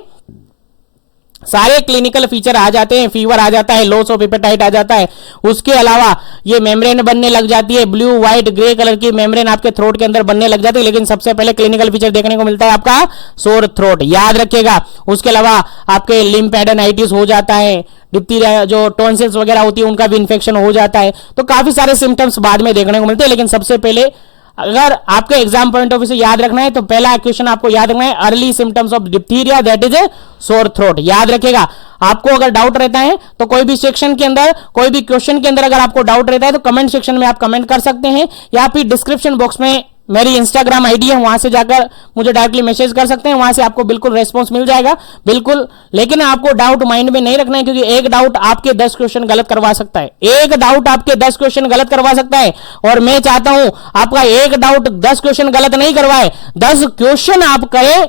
सारे क्लिनिकल फीचर आ जाते हैं, फीवर आ जाता है, लॉस ऑफ हेपेटाइट आ जाता है, उसके अलावा ये मेम्ब्रेन बनने लग जाती है, ब्लू व्हाइट ग्रे कलर की मेम्ब्रेन आपके थ्रोट के अंदर बनने लग जाती है, लेकिन सबसे पहले क्लिनिकल फीचर देखने को मिलता है आपका सोर थ्रोट, याद रखिएगा। उसके अलावा आपके लिम्फेडेनाइटिस हो जाता है, डिप्थीरिया जो टॉन्सिल्स वगैरह होती है उनका भी इंफेक्शन हो जाता है, तो काफी सारे सिम्टम्स बाद में देखने को मिलते हैं। लेकिन सबसे पहले अगर आपके एग्जाम पॉइंट ऑफ व्यू से याद रखना है तो पहला क्वेश्चन आपको याद रखना है, early symptoms of diphtheria that is sore throat, याद रखेगा। आपको अगर डाउट रहता है तो कोई भी सेक्शन के अंदर, कोई भी क्वेश्चन के अंदर अगर आपको डाउट रहता है तो कमेंट सेक्शन में आप कमेंट कर सकते हैं, या फिर डिस्क्रिप्शन बॉक्स में मेरी इंस्टाग्राम आईडी है, वहां से जाकर मुझे डायरेक्टली मैसेज कर सकते हैं, वहां से आपको बिल्कुल रेस्पॉन्स मिल जाएगा, बिल्कुल। लेकिन आपको डाउट माइंड में नहीं रखना है, क्योंकि एक डाउट आपके 10 क्वेश्चन गलत करवा सकता है, एक डाउट आपके 10 क्वेश्चन गलत करवा सकता है। और मैं चाहता हूं आपका एक डाउट 10 क्वेश्चन गलत नहीं करवाए, 10 क्वेश्चन आप करें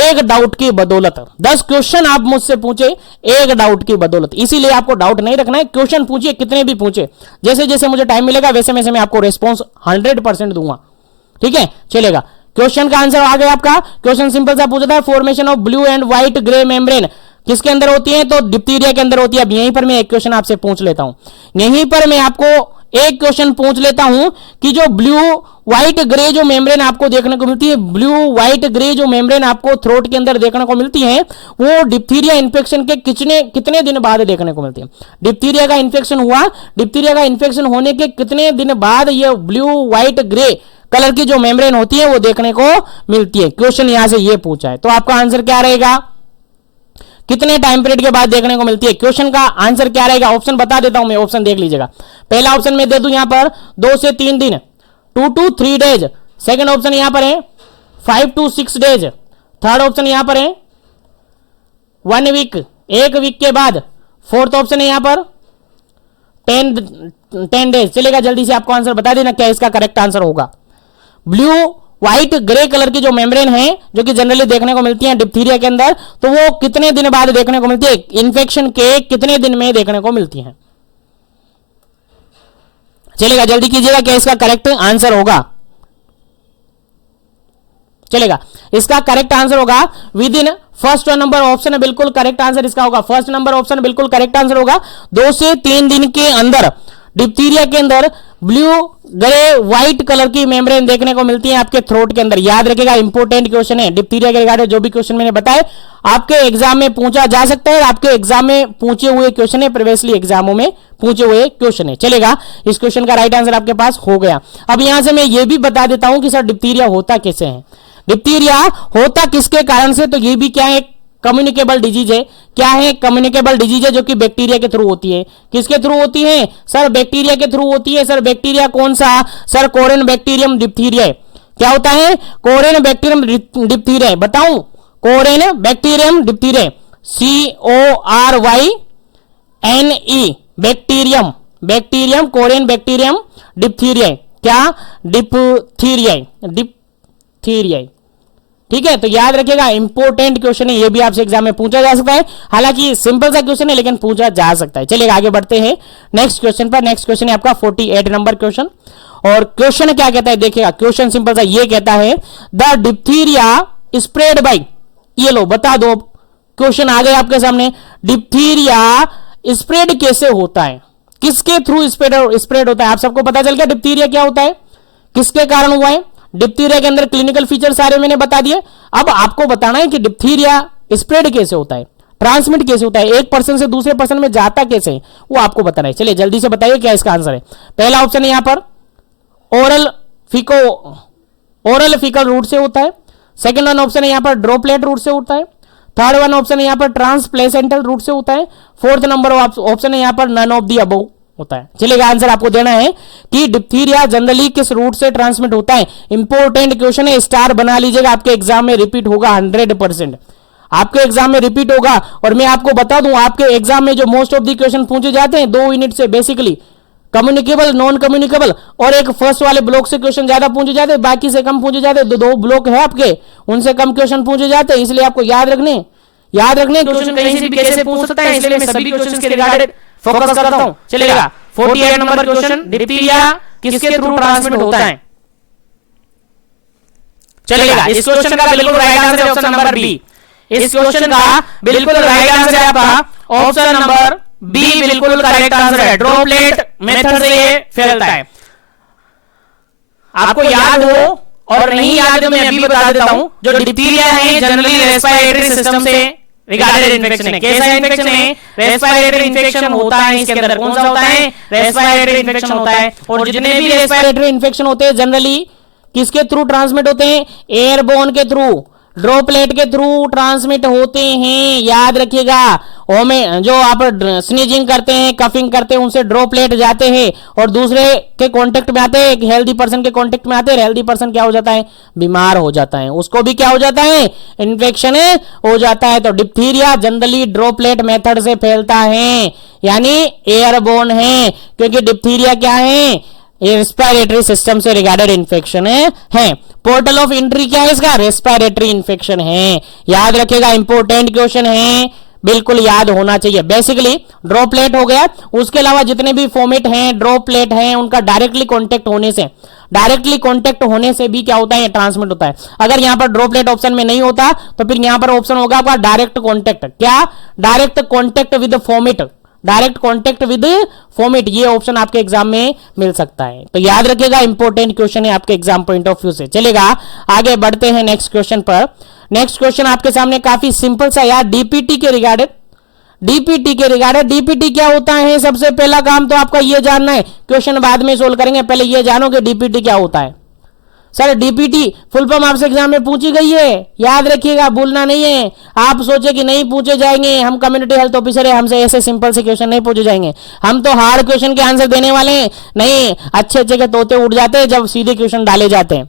एक डाउट की बदौलत, 10 क्वेश्चन आप मुझसे पूछे एक डाउट की बदौलत। इसीलिए आपको डाउट नहीं रखना है, क्वेश्चन पूछिए, कितने भी पूछे, जैसे जैसे मुझे टाइम मिलेगा वैसे वैसे मैं आपको रेस्पॉन्स 100% दूंगा, ठीक है। चलेगा, क्वेश्चन का आंसर आ गया आपका। क्वेश्चन सिंपल सा पूछा था, formation of blue and white grey membrane किसके अंदर होती है, तो डिप्थीरिया के अंदर होती है। अब यहीं पर मैं एक क्वेश्चन आपसे पूछ लेता हूं, यहीं पर मैं आपको एक क्वेश्चन पूछ लेता हूं कि जो ब्लू व्हाइट ग्रे जो मेम्ब्रेन आपको देखने को मिलती है, ब्लू व्हाइट ग्रे जो मेम्ब्रेन आपको थ्रोट के अंदर देखने को मिलती है, वो डिप्थीरिया इन्फेक्शन के कितने दिन बाद देखने को मिलती है। डिप्थीरिया का इन्फेक्शन हुआ, डिप्थीरिया का इन्फेक्शन होने के कितने दिन बाद ये ब्लू व्हाइट ग्रे कलर की जो मेम्ब्रेन होती है वो देखने को मिलती है। क्वेश्चन यहां से ये पूछा है, तो आपका आंसर क्या रहेगा, कितने टाइम पीरियड के बाद देखने को मिलती है। क्वेश्चन का आंसर क्या रहेगा, ऑप्शन बता देता हूं मैं, ऑप्शन देख लीजिएगा। पहला ऑप्शन में दे दूं यहां पर 2 से 3 दिन, 2 to 3 डेज। सेकंड ऑप्शन यहां पर है 5 to 6 डेज। थर्ड ऑप्शन यहां पर है 1 वीक, 1 वीक के बाद। फोर्थ ऑप्शन है यहां पर 10 डेज। चलेगा, जल्दी से आपको आंसर बता देना क्या इसका करेक्ट आंसर होगा। ब्लू व्हाइट ग्रे कलर की जो मेम्ब्रेन है जो कि जनरली देखने को मिलती है डिप्थीरिया के अंदर, तो वो कितने दिन बाद देखने को मिलती है, इन्फेक्शन के कितने दिन में देखने को मिलती है। चलेगा, जल्दी कीजिएगा क्या इसका करेक्ट आंसर होगा। चलेगा। इसका करेक्ट आंसर होगा with in first number option है बिल्कुल करेक्ट आंसर इसका होगा, फर्स्ट नंबर ऑप्शन बिल्कुल करेक्ट आंसर होगा। 2 से 3 दिन के अंदर डिप्थीरिया के अंदर ब्लू ग्रे व्हाइट कलर की मेम्ब्रेन देखने को मिलती है आपके थ्रोट के अंदर। याद रखिएगा इंपॉर्टेंट क्वेश्चन है, डिप्थीरिया के रिगार्डिंग जो भी क्वेश्चन मैंने बताए आपके एग्जाम में पूछा जा सकता है, आपके एग्जाम में पूछे हुए क्वेश्चन है, प्रीवियसली एग्जामों में पूछे हुए क्वेश्चन है। चलेगा, इस क्वेश्चन का राइट आंसर आपके पास हो गया। अब यहां से मैं ये भी बता देता हूं कि सर डिप्थीरिया होता कैसे है, डिप्थीरिया होता किसके कारण से, तो ये भी क्या है कम्युनिकेबल डिजीज है। क्या है कम्युनिकेबल डिजीज है जो कि बैक्टीरिया के थ्रू होती है। किसके थ्रू होती है सर, बैक्टीरिया के थ्रू होती है। सर बैक्टीरिया कौन सा, सर कोरेन बैक्टीरियम डिप्थीरिया। क्या होता है कोरेन बैक्टीरियम डिप्थीरिया, बताऊं corynebacterium diphtheria, CORYNE bacterium, bacterium corynebacterium diphtheria, क्या डिप्थीरिया, डिप्थीरिया। ठीक है, तो याद रखिएगा इंपॉर्टेंट क्वेश्चन है, ये भी आपसे एग्जाम में पूछा जा सकता है, हालांकि सिंपल सा क्वेश्चन है लेकिन पूछा जा सकता है। चलिए आगे बढ़ते हैं नेक्स्ट क्वेश्चन पर। नेक्स्ट क्वेश्चन है आपका 48 नंबर क्वेश्चन, और क्वेश्चन क्या कहता है देखिएगा, क्वेश्चन सिंपल सा ये कहता है द डिप्थीरिया स्प्रेड बाई, ये लो बता दो, क्वेश्चन आ गए आपके सामने, डिप्थीरिया स्प्रेड कैसे होता है, किसके थ्रू स्प्रेड होता है। आप सबको पता चल गया डिप्थीरिया क्या होता है, किसके कारण हुआ है। डिप्थीरिया के अंदर क्लिनिकल फीचर सारे मैंने बता दिए। अब आपको बताना है कि डिप्थीरिया स्प्रेड कैसे होता है, ट्रांसमिट कैसे होता है, एक पर्सन से दूसरे पर्सन में जाता कैसे है, वो आपको बताना है। चलिए जल्दी से बताइए क्या इसका आंसर है। पहला ऑप्शन है यहां पर ओरल फीकल रूट से होता है। सेकंड वन ऑप्शन है यहां पर ड्रॉपलेट रूट से होता है। थर्ड वन ऑप्शन है यहां पर ट्रांसप्लेसेंटल रूट से होता है। फोर्थ नंबर ऑप्शन है यहां पर नन ऑफ दी अबव होता है। चलिएगा आंसर आपको देना है कि डिप्थीरिया जनरली किस रूट से ट्रांसमिट होता है। इंपॉर्टेंट क्वेश्चन है, स्टार बना लीजिएगा, आपके एग्जाम में रिपीट होगा 100%, आपके एग्जाम में रिपीट होगा। और मैं आपको बता दूं आपके एग्जाम में जो मोस्ट ऑफ दी क्वेश्चन पूछे जाते हैं 2 यूनिट से, बेसिकली कम्युनिकेबल नॉन कम्युनिकेबल और एक फर्स्ट वाले ब्लॉक से क्वेश्चन ज्यादा पूछे जाते हैं, बाकी से कम पूछे जाते हैं। 2 ब्लॉक है आपके, उनसे कम क्वेश्चन पूछे जाते हैं, इसलिए आपको याद रखने क्वेश्चन कहीं से भी कैसे पूछ सकता है, इसलिए मैं सभी क्वेश्चन के रिगार्डेड फोकस करता हूं। चलेगा 48 नंबर क्वेश्चन, डिप्थीरिया किसके थ्रू ट्रांसमिट होता है। चलेगा, इस क्वेश्चन का बिल्कुल राइट आंसर है ऑप्शन नंबर बी। इस क्वेश्चन का बिल्कुल राइट आंसर है आपका ऑप्शन नंबर बी, बिल्कुल करेक्ट आंसर है। ड्रॉपलेट मेथड से ये फैलता है। आपको याद हो और नहीं याद हो मैं अभी बता देता हूं, जो डिप्थीरिया है जनरली रेस्पिरेटरी सिस्टम से रिगार्डेड इन्फेक्शन है। कैसा इन्फेक्शन है, रेस्पिरेटरी इन्फेक्शन होता है। इसके अंदर कौन सा होता है, रेस्पिरेटरी इन्फेक्शन होता है। और जितने भी रेस्पिरेटरी इन्फेक्शन होते हैं जनरली किसके थ्रू ट्रांसमिट होते हैं, एयरबोर्न के थ्रू, ड्रॉपलेट के थ्रू ट्रांसमिट होते हैं। याद रखिएगा, जो आप स्नीजिंग करते हैं, कफिंग करते हैं, उनसे ड्रॉपलेट जाते हैं और दूसरे के कांटेक्ट में आते हैं, एक हेल्दी पर्सन के कांटेक्ट में आते हैं, हेल्दी पर्सन क्या हो जाता है, बीमार हो जाता है, उसको भी क्या हो जाता है, इन्फेक्शन हो जाता है। तो डिप्थीरिया जनरली ड्रॉपलेट मेथड से फैलता है, यानी एयरबोर्न है, क्योंकि डिप्थीरिया क्या है, रेस्पिरेटरी सिस्टम से रिगार्डेड इन्फेक्शन है। पोर्टल ऑफ एंट्री क्या है इसका, रेस्पिरेटरी इन्फेक्शन है। याद रखिएगा इंपॉर्टेंट क्वेश्चन है, बिल्कुल याद होना चाहिए। बेसिकली ड्रॉपलेट हो गया, उसके अलावा जितने भी फॉर्मेट हैं ड्रॉपलेट हैं, उनका डायरेक्टली कांटेक्ट होने से भी क्या होता है, ट्रांसमिट होता है। अगर यहां पर ड्रॉपलेट ऑप्शन में नहीं होता तो फिर यहां पर ऑप्शन होगा आपका डायरेक्ट कांटेक्ट। क्या, direct contact with format, direct contact with format, ये ऑप्शन आपके एग्जाम में मिल सकता है। तो याद रखिएगा इंपॉर्टेंट क्वेश्चन है आपके एग्जाम पॉइंट ऑफ व्यू से। चलेगा आगे बढ़ते हैं नेक्स्ट क्वेश्चन पर। नेक्स्ट क्वेश्चन आपके सामने काफी सिंपल सा यार, डीपीटी के रिगार्डेड। डीपीटी क्या होता है, सबसे पहला काम तो आपका ये जानना है, क्वेश्चन बाद में सोल्व करेंगे, पहले ये जानो कि डीपीटी क्या होता है। सर डीपीटी फुल फॉर्म आपसे एग्जाम में पूछी गई है, याद रखिएगा, भूलना नहीं है। आप सोचे कि नहीं पूछे जाएंगे, हम कम्युनिटी हेल्थ ऑफिसर है, हमसे ऐसे सिंपल से क्वेश्चन नहीं पूछे जाएंगे, हम तो हार्ड क्वेश्चन के आंसर देने वाले हैं। नहीं, अच्छे के तोते उड़ जाते हैं जब सीधे क्वेश्चन डाले जाते हैं।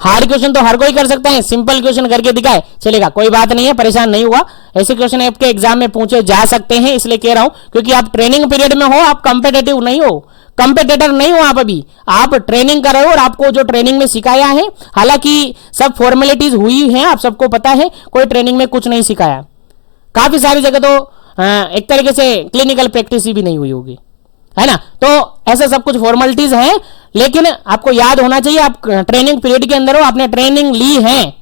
हार्ड क्वेश्चन तो हर कोई कर सकता है, सिंपल क्वेश्चन करके दिखाए, चलेगा, कोई बात नहीं है, परेशान नहीं हुआ। ऐसे क्वेश्चन आपके एग्जाम में पूछे जा सकते हैं, इसलिए कह रहा हूं, क्योंकि आप ट्रेनिंग पीरियड में हो, आप कंपेटेटिव नहीं हो, कंपेटेटर नहीं हो आप, अभी आप ट्रेनिंग कर रहे हो और आपको जो ट्रेनिंग में सिखाया है, हालांकि सब फॉर्मेलिटीज हुई हैं, आप सबको पता है, कोई ट्रेनिंग में कुछ नहीं सिखाया। काफी सारी जगह तो एक तरीके से क्लिनिकल प्रैक्टिस भी नहीं हुई होगी, है ना। तो ऐसे सब कुछ फॉर्मेलिटीज हैं, लेकिन आपको याद होना चाहिए आप ट्रेनिंग पीरियड के अंदर हो, आपने ट्रेनिंग ली है,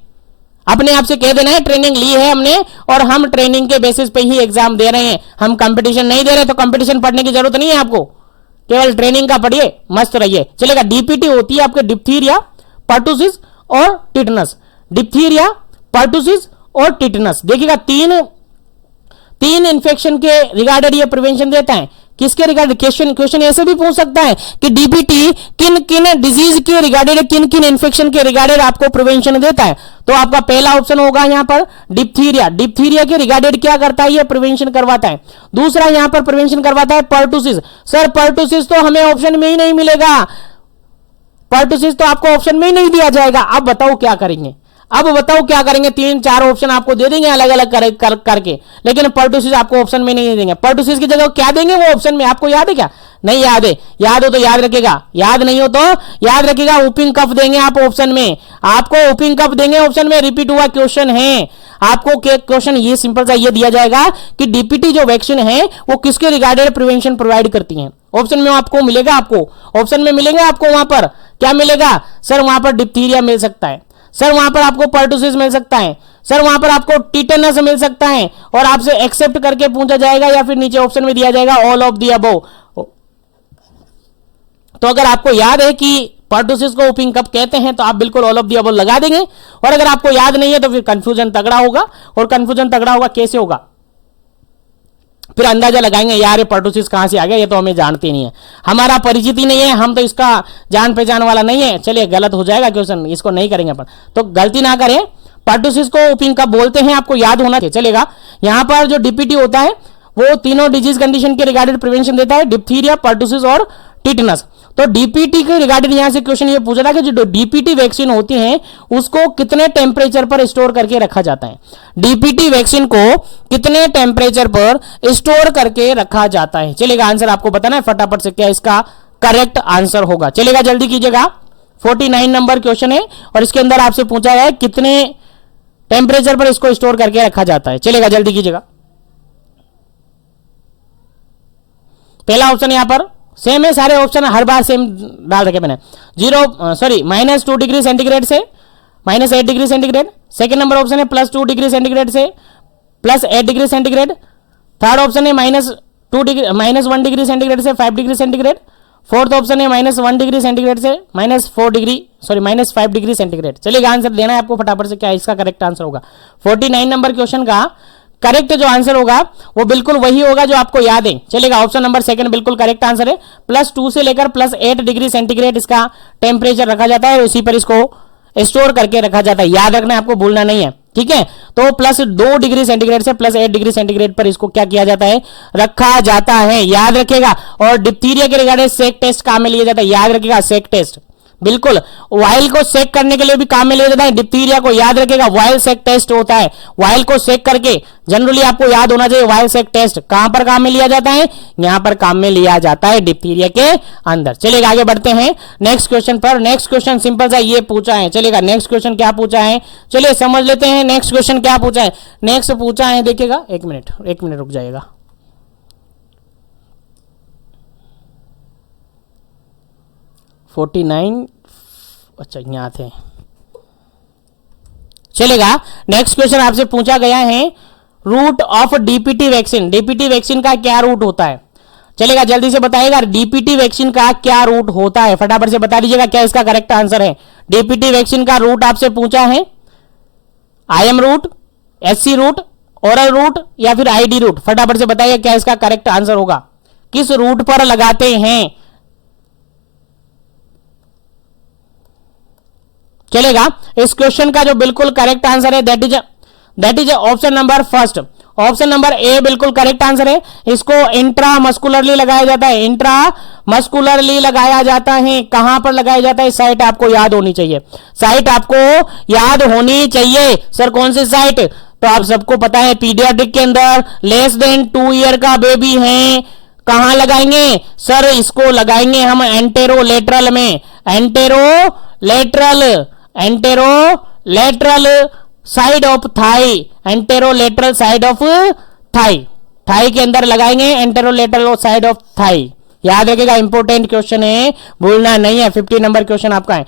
अपने आप से कह देना है ट्रेनिंग ली है हमने और हम ट्रेनिंग के बेसिस पे ही एग्जाम दे रहे हैं, हम कंपटीशन नहीं दे रहे। तो कंपटीशन पढ़ने की जरूरत नहीं है आपको, केवल ट्रेनिंग का पढ़िए, मस्त रहिए। चलेगा। डीपीटी होती है आपके डिप्थीरिया, पर्टुसिस और टिटनस। डिप्थीरिया, पर्टुसिस और टिटनस, देखिएगा तीन इन्फेक्शन के रिगार्डेड ये प्रिवेंशन देता है। किसके रिगार्डेड? क्वेश्चन ऐसे भी पूछ सकता है कि डीपीटी किन किन डिजीज के रिगार्डेड, किन किन इन्फेक्शन के रिगार्डेड आपको प्रिवेंशन देता है। तो आपका पहला ऑप्शन होगा यहां पर डिप्थीरिया। डिप्थीरिया के रिगार्डेड क्या करता है? ये प्रिवेंशन करवाता है। दूसरा यहां पर प्रिवेंशन करवाता है पर्टुसिस। सर पर्टुसिस तो हमें ऑप्शन में ही नहीं मिलेगा, पर्टुसिस तो आपको ऑप्शन में ही नहीं दिया जाएगा। अब बताओ क्या करेंगे, अब बताओ क्या करेंगे? 3-4 ऑप्शन आपको दे देंगे अलग अलग करके, लेकिन पर्टुसिस आपको ऑप्शन में नहीं देंगे। पर्टुसिस की जगह क्या देंगे वो ऑप्शन में? आपको याद है क्या? नहीं याद है? याद हो तो याद रखेगा, याद नहीं हो तो याद रखेगा। वूपिंग कफ देंगे आप ऑप्शन में, आपको वूपिंग कफ देंगे ऑप्शन में। रिपीट हुआ क्वेश्चन है, आपको क्वेश्चन ये सिंपल सा ये दिया जाएगा कि डीपीटी जो वैक्सीन है वो किसके रिगार्डेड प्रिवेंशन प्रोवाइड करती है। ऑप्शन में आपको मिलेगा, आपको ऑप्शन में मिलेगा, आपको वहां पर क्या मिलेगा? सर वहां पर डिप्थीरिया मिल सकता है, सर वहां पर आपको पर्टुसिस मिल सकता है, सर वहां पर आपको टिटेनस मिल सकता है, और आपसे एक्सेप्ट करके पूछा जाएगा या फिर नीचे ऑप्शन में दिया जाएगा ऑल ऑफ दी अबव। तो अगर आपको याद है कि पर्टुसिस को वूपिंग कफ कहते हैं तो आप बिल्कुल ऑल ऑफ दी अबव लगा देंगे, और अगर आपको याद नहीं है तो फिर कंफ्यूजन तगड़ा होगा। और कंफ्यूजन तगड़ा होगा कैसे होगा? फिर अंदाजा लगाएंगे यार ये पर्टुसिस कहां से आ गया, ये तो हमें जानते नहीं है, हमारा परिचित ही नहीं है, हम तो इसका जान पहचान वाला नहीं है। चलिए गलत हो जाएगा क्वेश्चन, इसको नहीं करेंगे अपन, तो गलती ना करें। पर्टुसिस को वूपिंग कफ बोलते हैं, आपको याद होना चाहिए। चलेगा। यहां पर जो डीपीटी होता है वो तीनों डिजीज कंडीशन के रिगार्डेड प्रिवेंशन देता है, डिप्थीरिया, पर्टुसिस और टिटनस। तो डीपीटी के रिगार्डेड यहां से क्वेश्चन ये पूछा था कि जो डीपीटी वैक्सीन होती है उसको कितने टेम्परेचर पर स्टोर करके रखा जाता है। डीपीटी वैक्सीन को कितने टेम्परेचर पर स्टोर करके रखा जाता है। चलेगा, आंसर आपको बताना है फटाफट से क्या इसका करेक्ट आंसर होगा। चलेगा, जल्दी कीजिएगा। 49 नंबर क्वेश्चन है और इसके अंदर आपसे पूछा है कितने टेम्परेचर पर इसको स्टोर करके रखा जाता है। चलेगा, जल्दी कीजिएगा। पहला ऑप्शन यहां पर सेम है, सारे ऑप्शन हर बार सेम डाल रखे मैंने। -2 डिग्री सेंटीग्रेड से -8 degree centigrade. Second number option है +2 डिग्री सेंटीग्रेड से +8 डिग्री सेंटीग्रेड। थर्ड ऑप्शन है -1 डिग्री सेंटीग्रेड से 5 डिग्री सेंटीग्रेड। फोर्थ ऑप्शन है -1 डिग्री सेंटीग्रेड से -5 डिग्री सेंटीग्रेड। चलिए आंसर देना है आपको फटाफट से, क्या इसका करेक्ट आंसर होगा। 49 नंबर क्वेश्चन का करेक्ट जो आंसर होगा वो बिल्कुल वही होगा जो आपको याद है। चलेगा, ऑप्शन नंबर सेकंड बिल्कुल करेक्ट आंसर है। +2 से लेकर +8 डिग्री सेंटीग्रेड इसका टेम्परेचर रखा जाता है, उसी पर इसको स्टोर करके रखा जाता है। याद रखना है, आपको भूलना नहीं है, ठीक है। तो +2 डिग्री सेंटीग्रेड से +8 डिग्री सेंटीग्रेड पर इसको क्या किया जाता है? रखा जाता है, याद रखेगा। और डिप्थीरिया के रिगार्डेड सेक टेस्ट काम में लिया जाता है, याद रखेगा। सेक टेस्ट बिल्कुल वाइल को सेक करने के लिए भी काम में लिया जाता है। डिप्थीरिया को याद रखेगा, वाइल सेक टेस्ट होता है। वाइल को सेक करके जनरली आपको याद होना चाहिए, वाइल सेक टेस्ट कहां पर काम में लिया जाता है? यहां पर काम में लिया जाता है डिप्थीरिया के अंदर। चलिएगा, आगे बढ़ते हैं नेक्स्ट क्वेश्चन पर। नेक्स्ट क्वेश्चन सिंपल सा ये पूछा है। चलिएगा, नेक्स्ट क्वेश्चन क्या पूछा है, चलिए समझ लेते हैं। नेक्स्ट क्वेश्चन क्या पूछा है? नेक्स्ट पूछा है, देखिएगा, एक मिनट रुक जाइएगा। अच्छा यहां थे। चलेगा, नेक्स्ट क्वेश्चन आपसे पूछा गया है route of DPT vaccine. DPT vaccine का क्या रूट होता है? चलेगा, जल्दी से बताइएगा, डीपीटी वैक्सीन का क्या रूट होता है? फटाफट से बता दीजिएगा क्या इसका करेक्ट आंसर है। डीपीटी वैक्सीन का रूट आपसे पूछा है, IM route, SC route, oral route या फिर ID रूट। फटाफट से बताइए क्या इसका करेक्ट आंसर होगा, किस रूट पर लगाते हैं। चलेगा, इस क्वेश्चन का जो बिल्कुल करेक्ट आंसर है that is option number first. Option number A बिल्कुल करेक्ट आंसर है। इसको इंट्रामस्कुलरली लगाया जाता है, इंट्रामस्कुलरली लगाया जाता है। कहां पर लगाया जाता है? साइट आपको याद होनी चाहिए, साइट आपको याद होनी चाहिए। सर कौन सी साइट? तो आप सबको पता है, पीडियाट्रिक के अंदर लेस देन 2 ईयर का बेबी है, कहां लगाएंगे? सर इसको लगाएंगे हम एंटेरोलेटरल में, anterolateral side of thigh, anterolateral side of thigh, thigh के अंदर लगाएंगे, एंटेरोलेटरल साइड ऑफ थाई। याद रखिएगा, इंपॉर्टेंट क्वेश्चन है, भूलना नहीं है। 50 नंबर क्वेश्चन आपका है।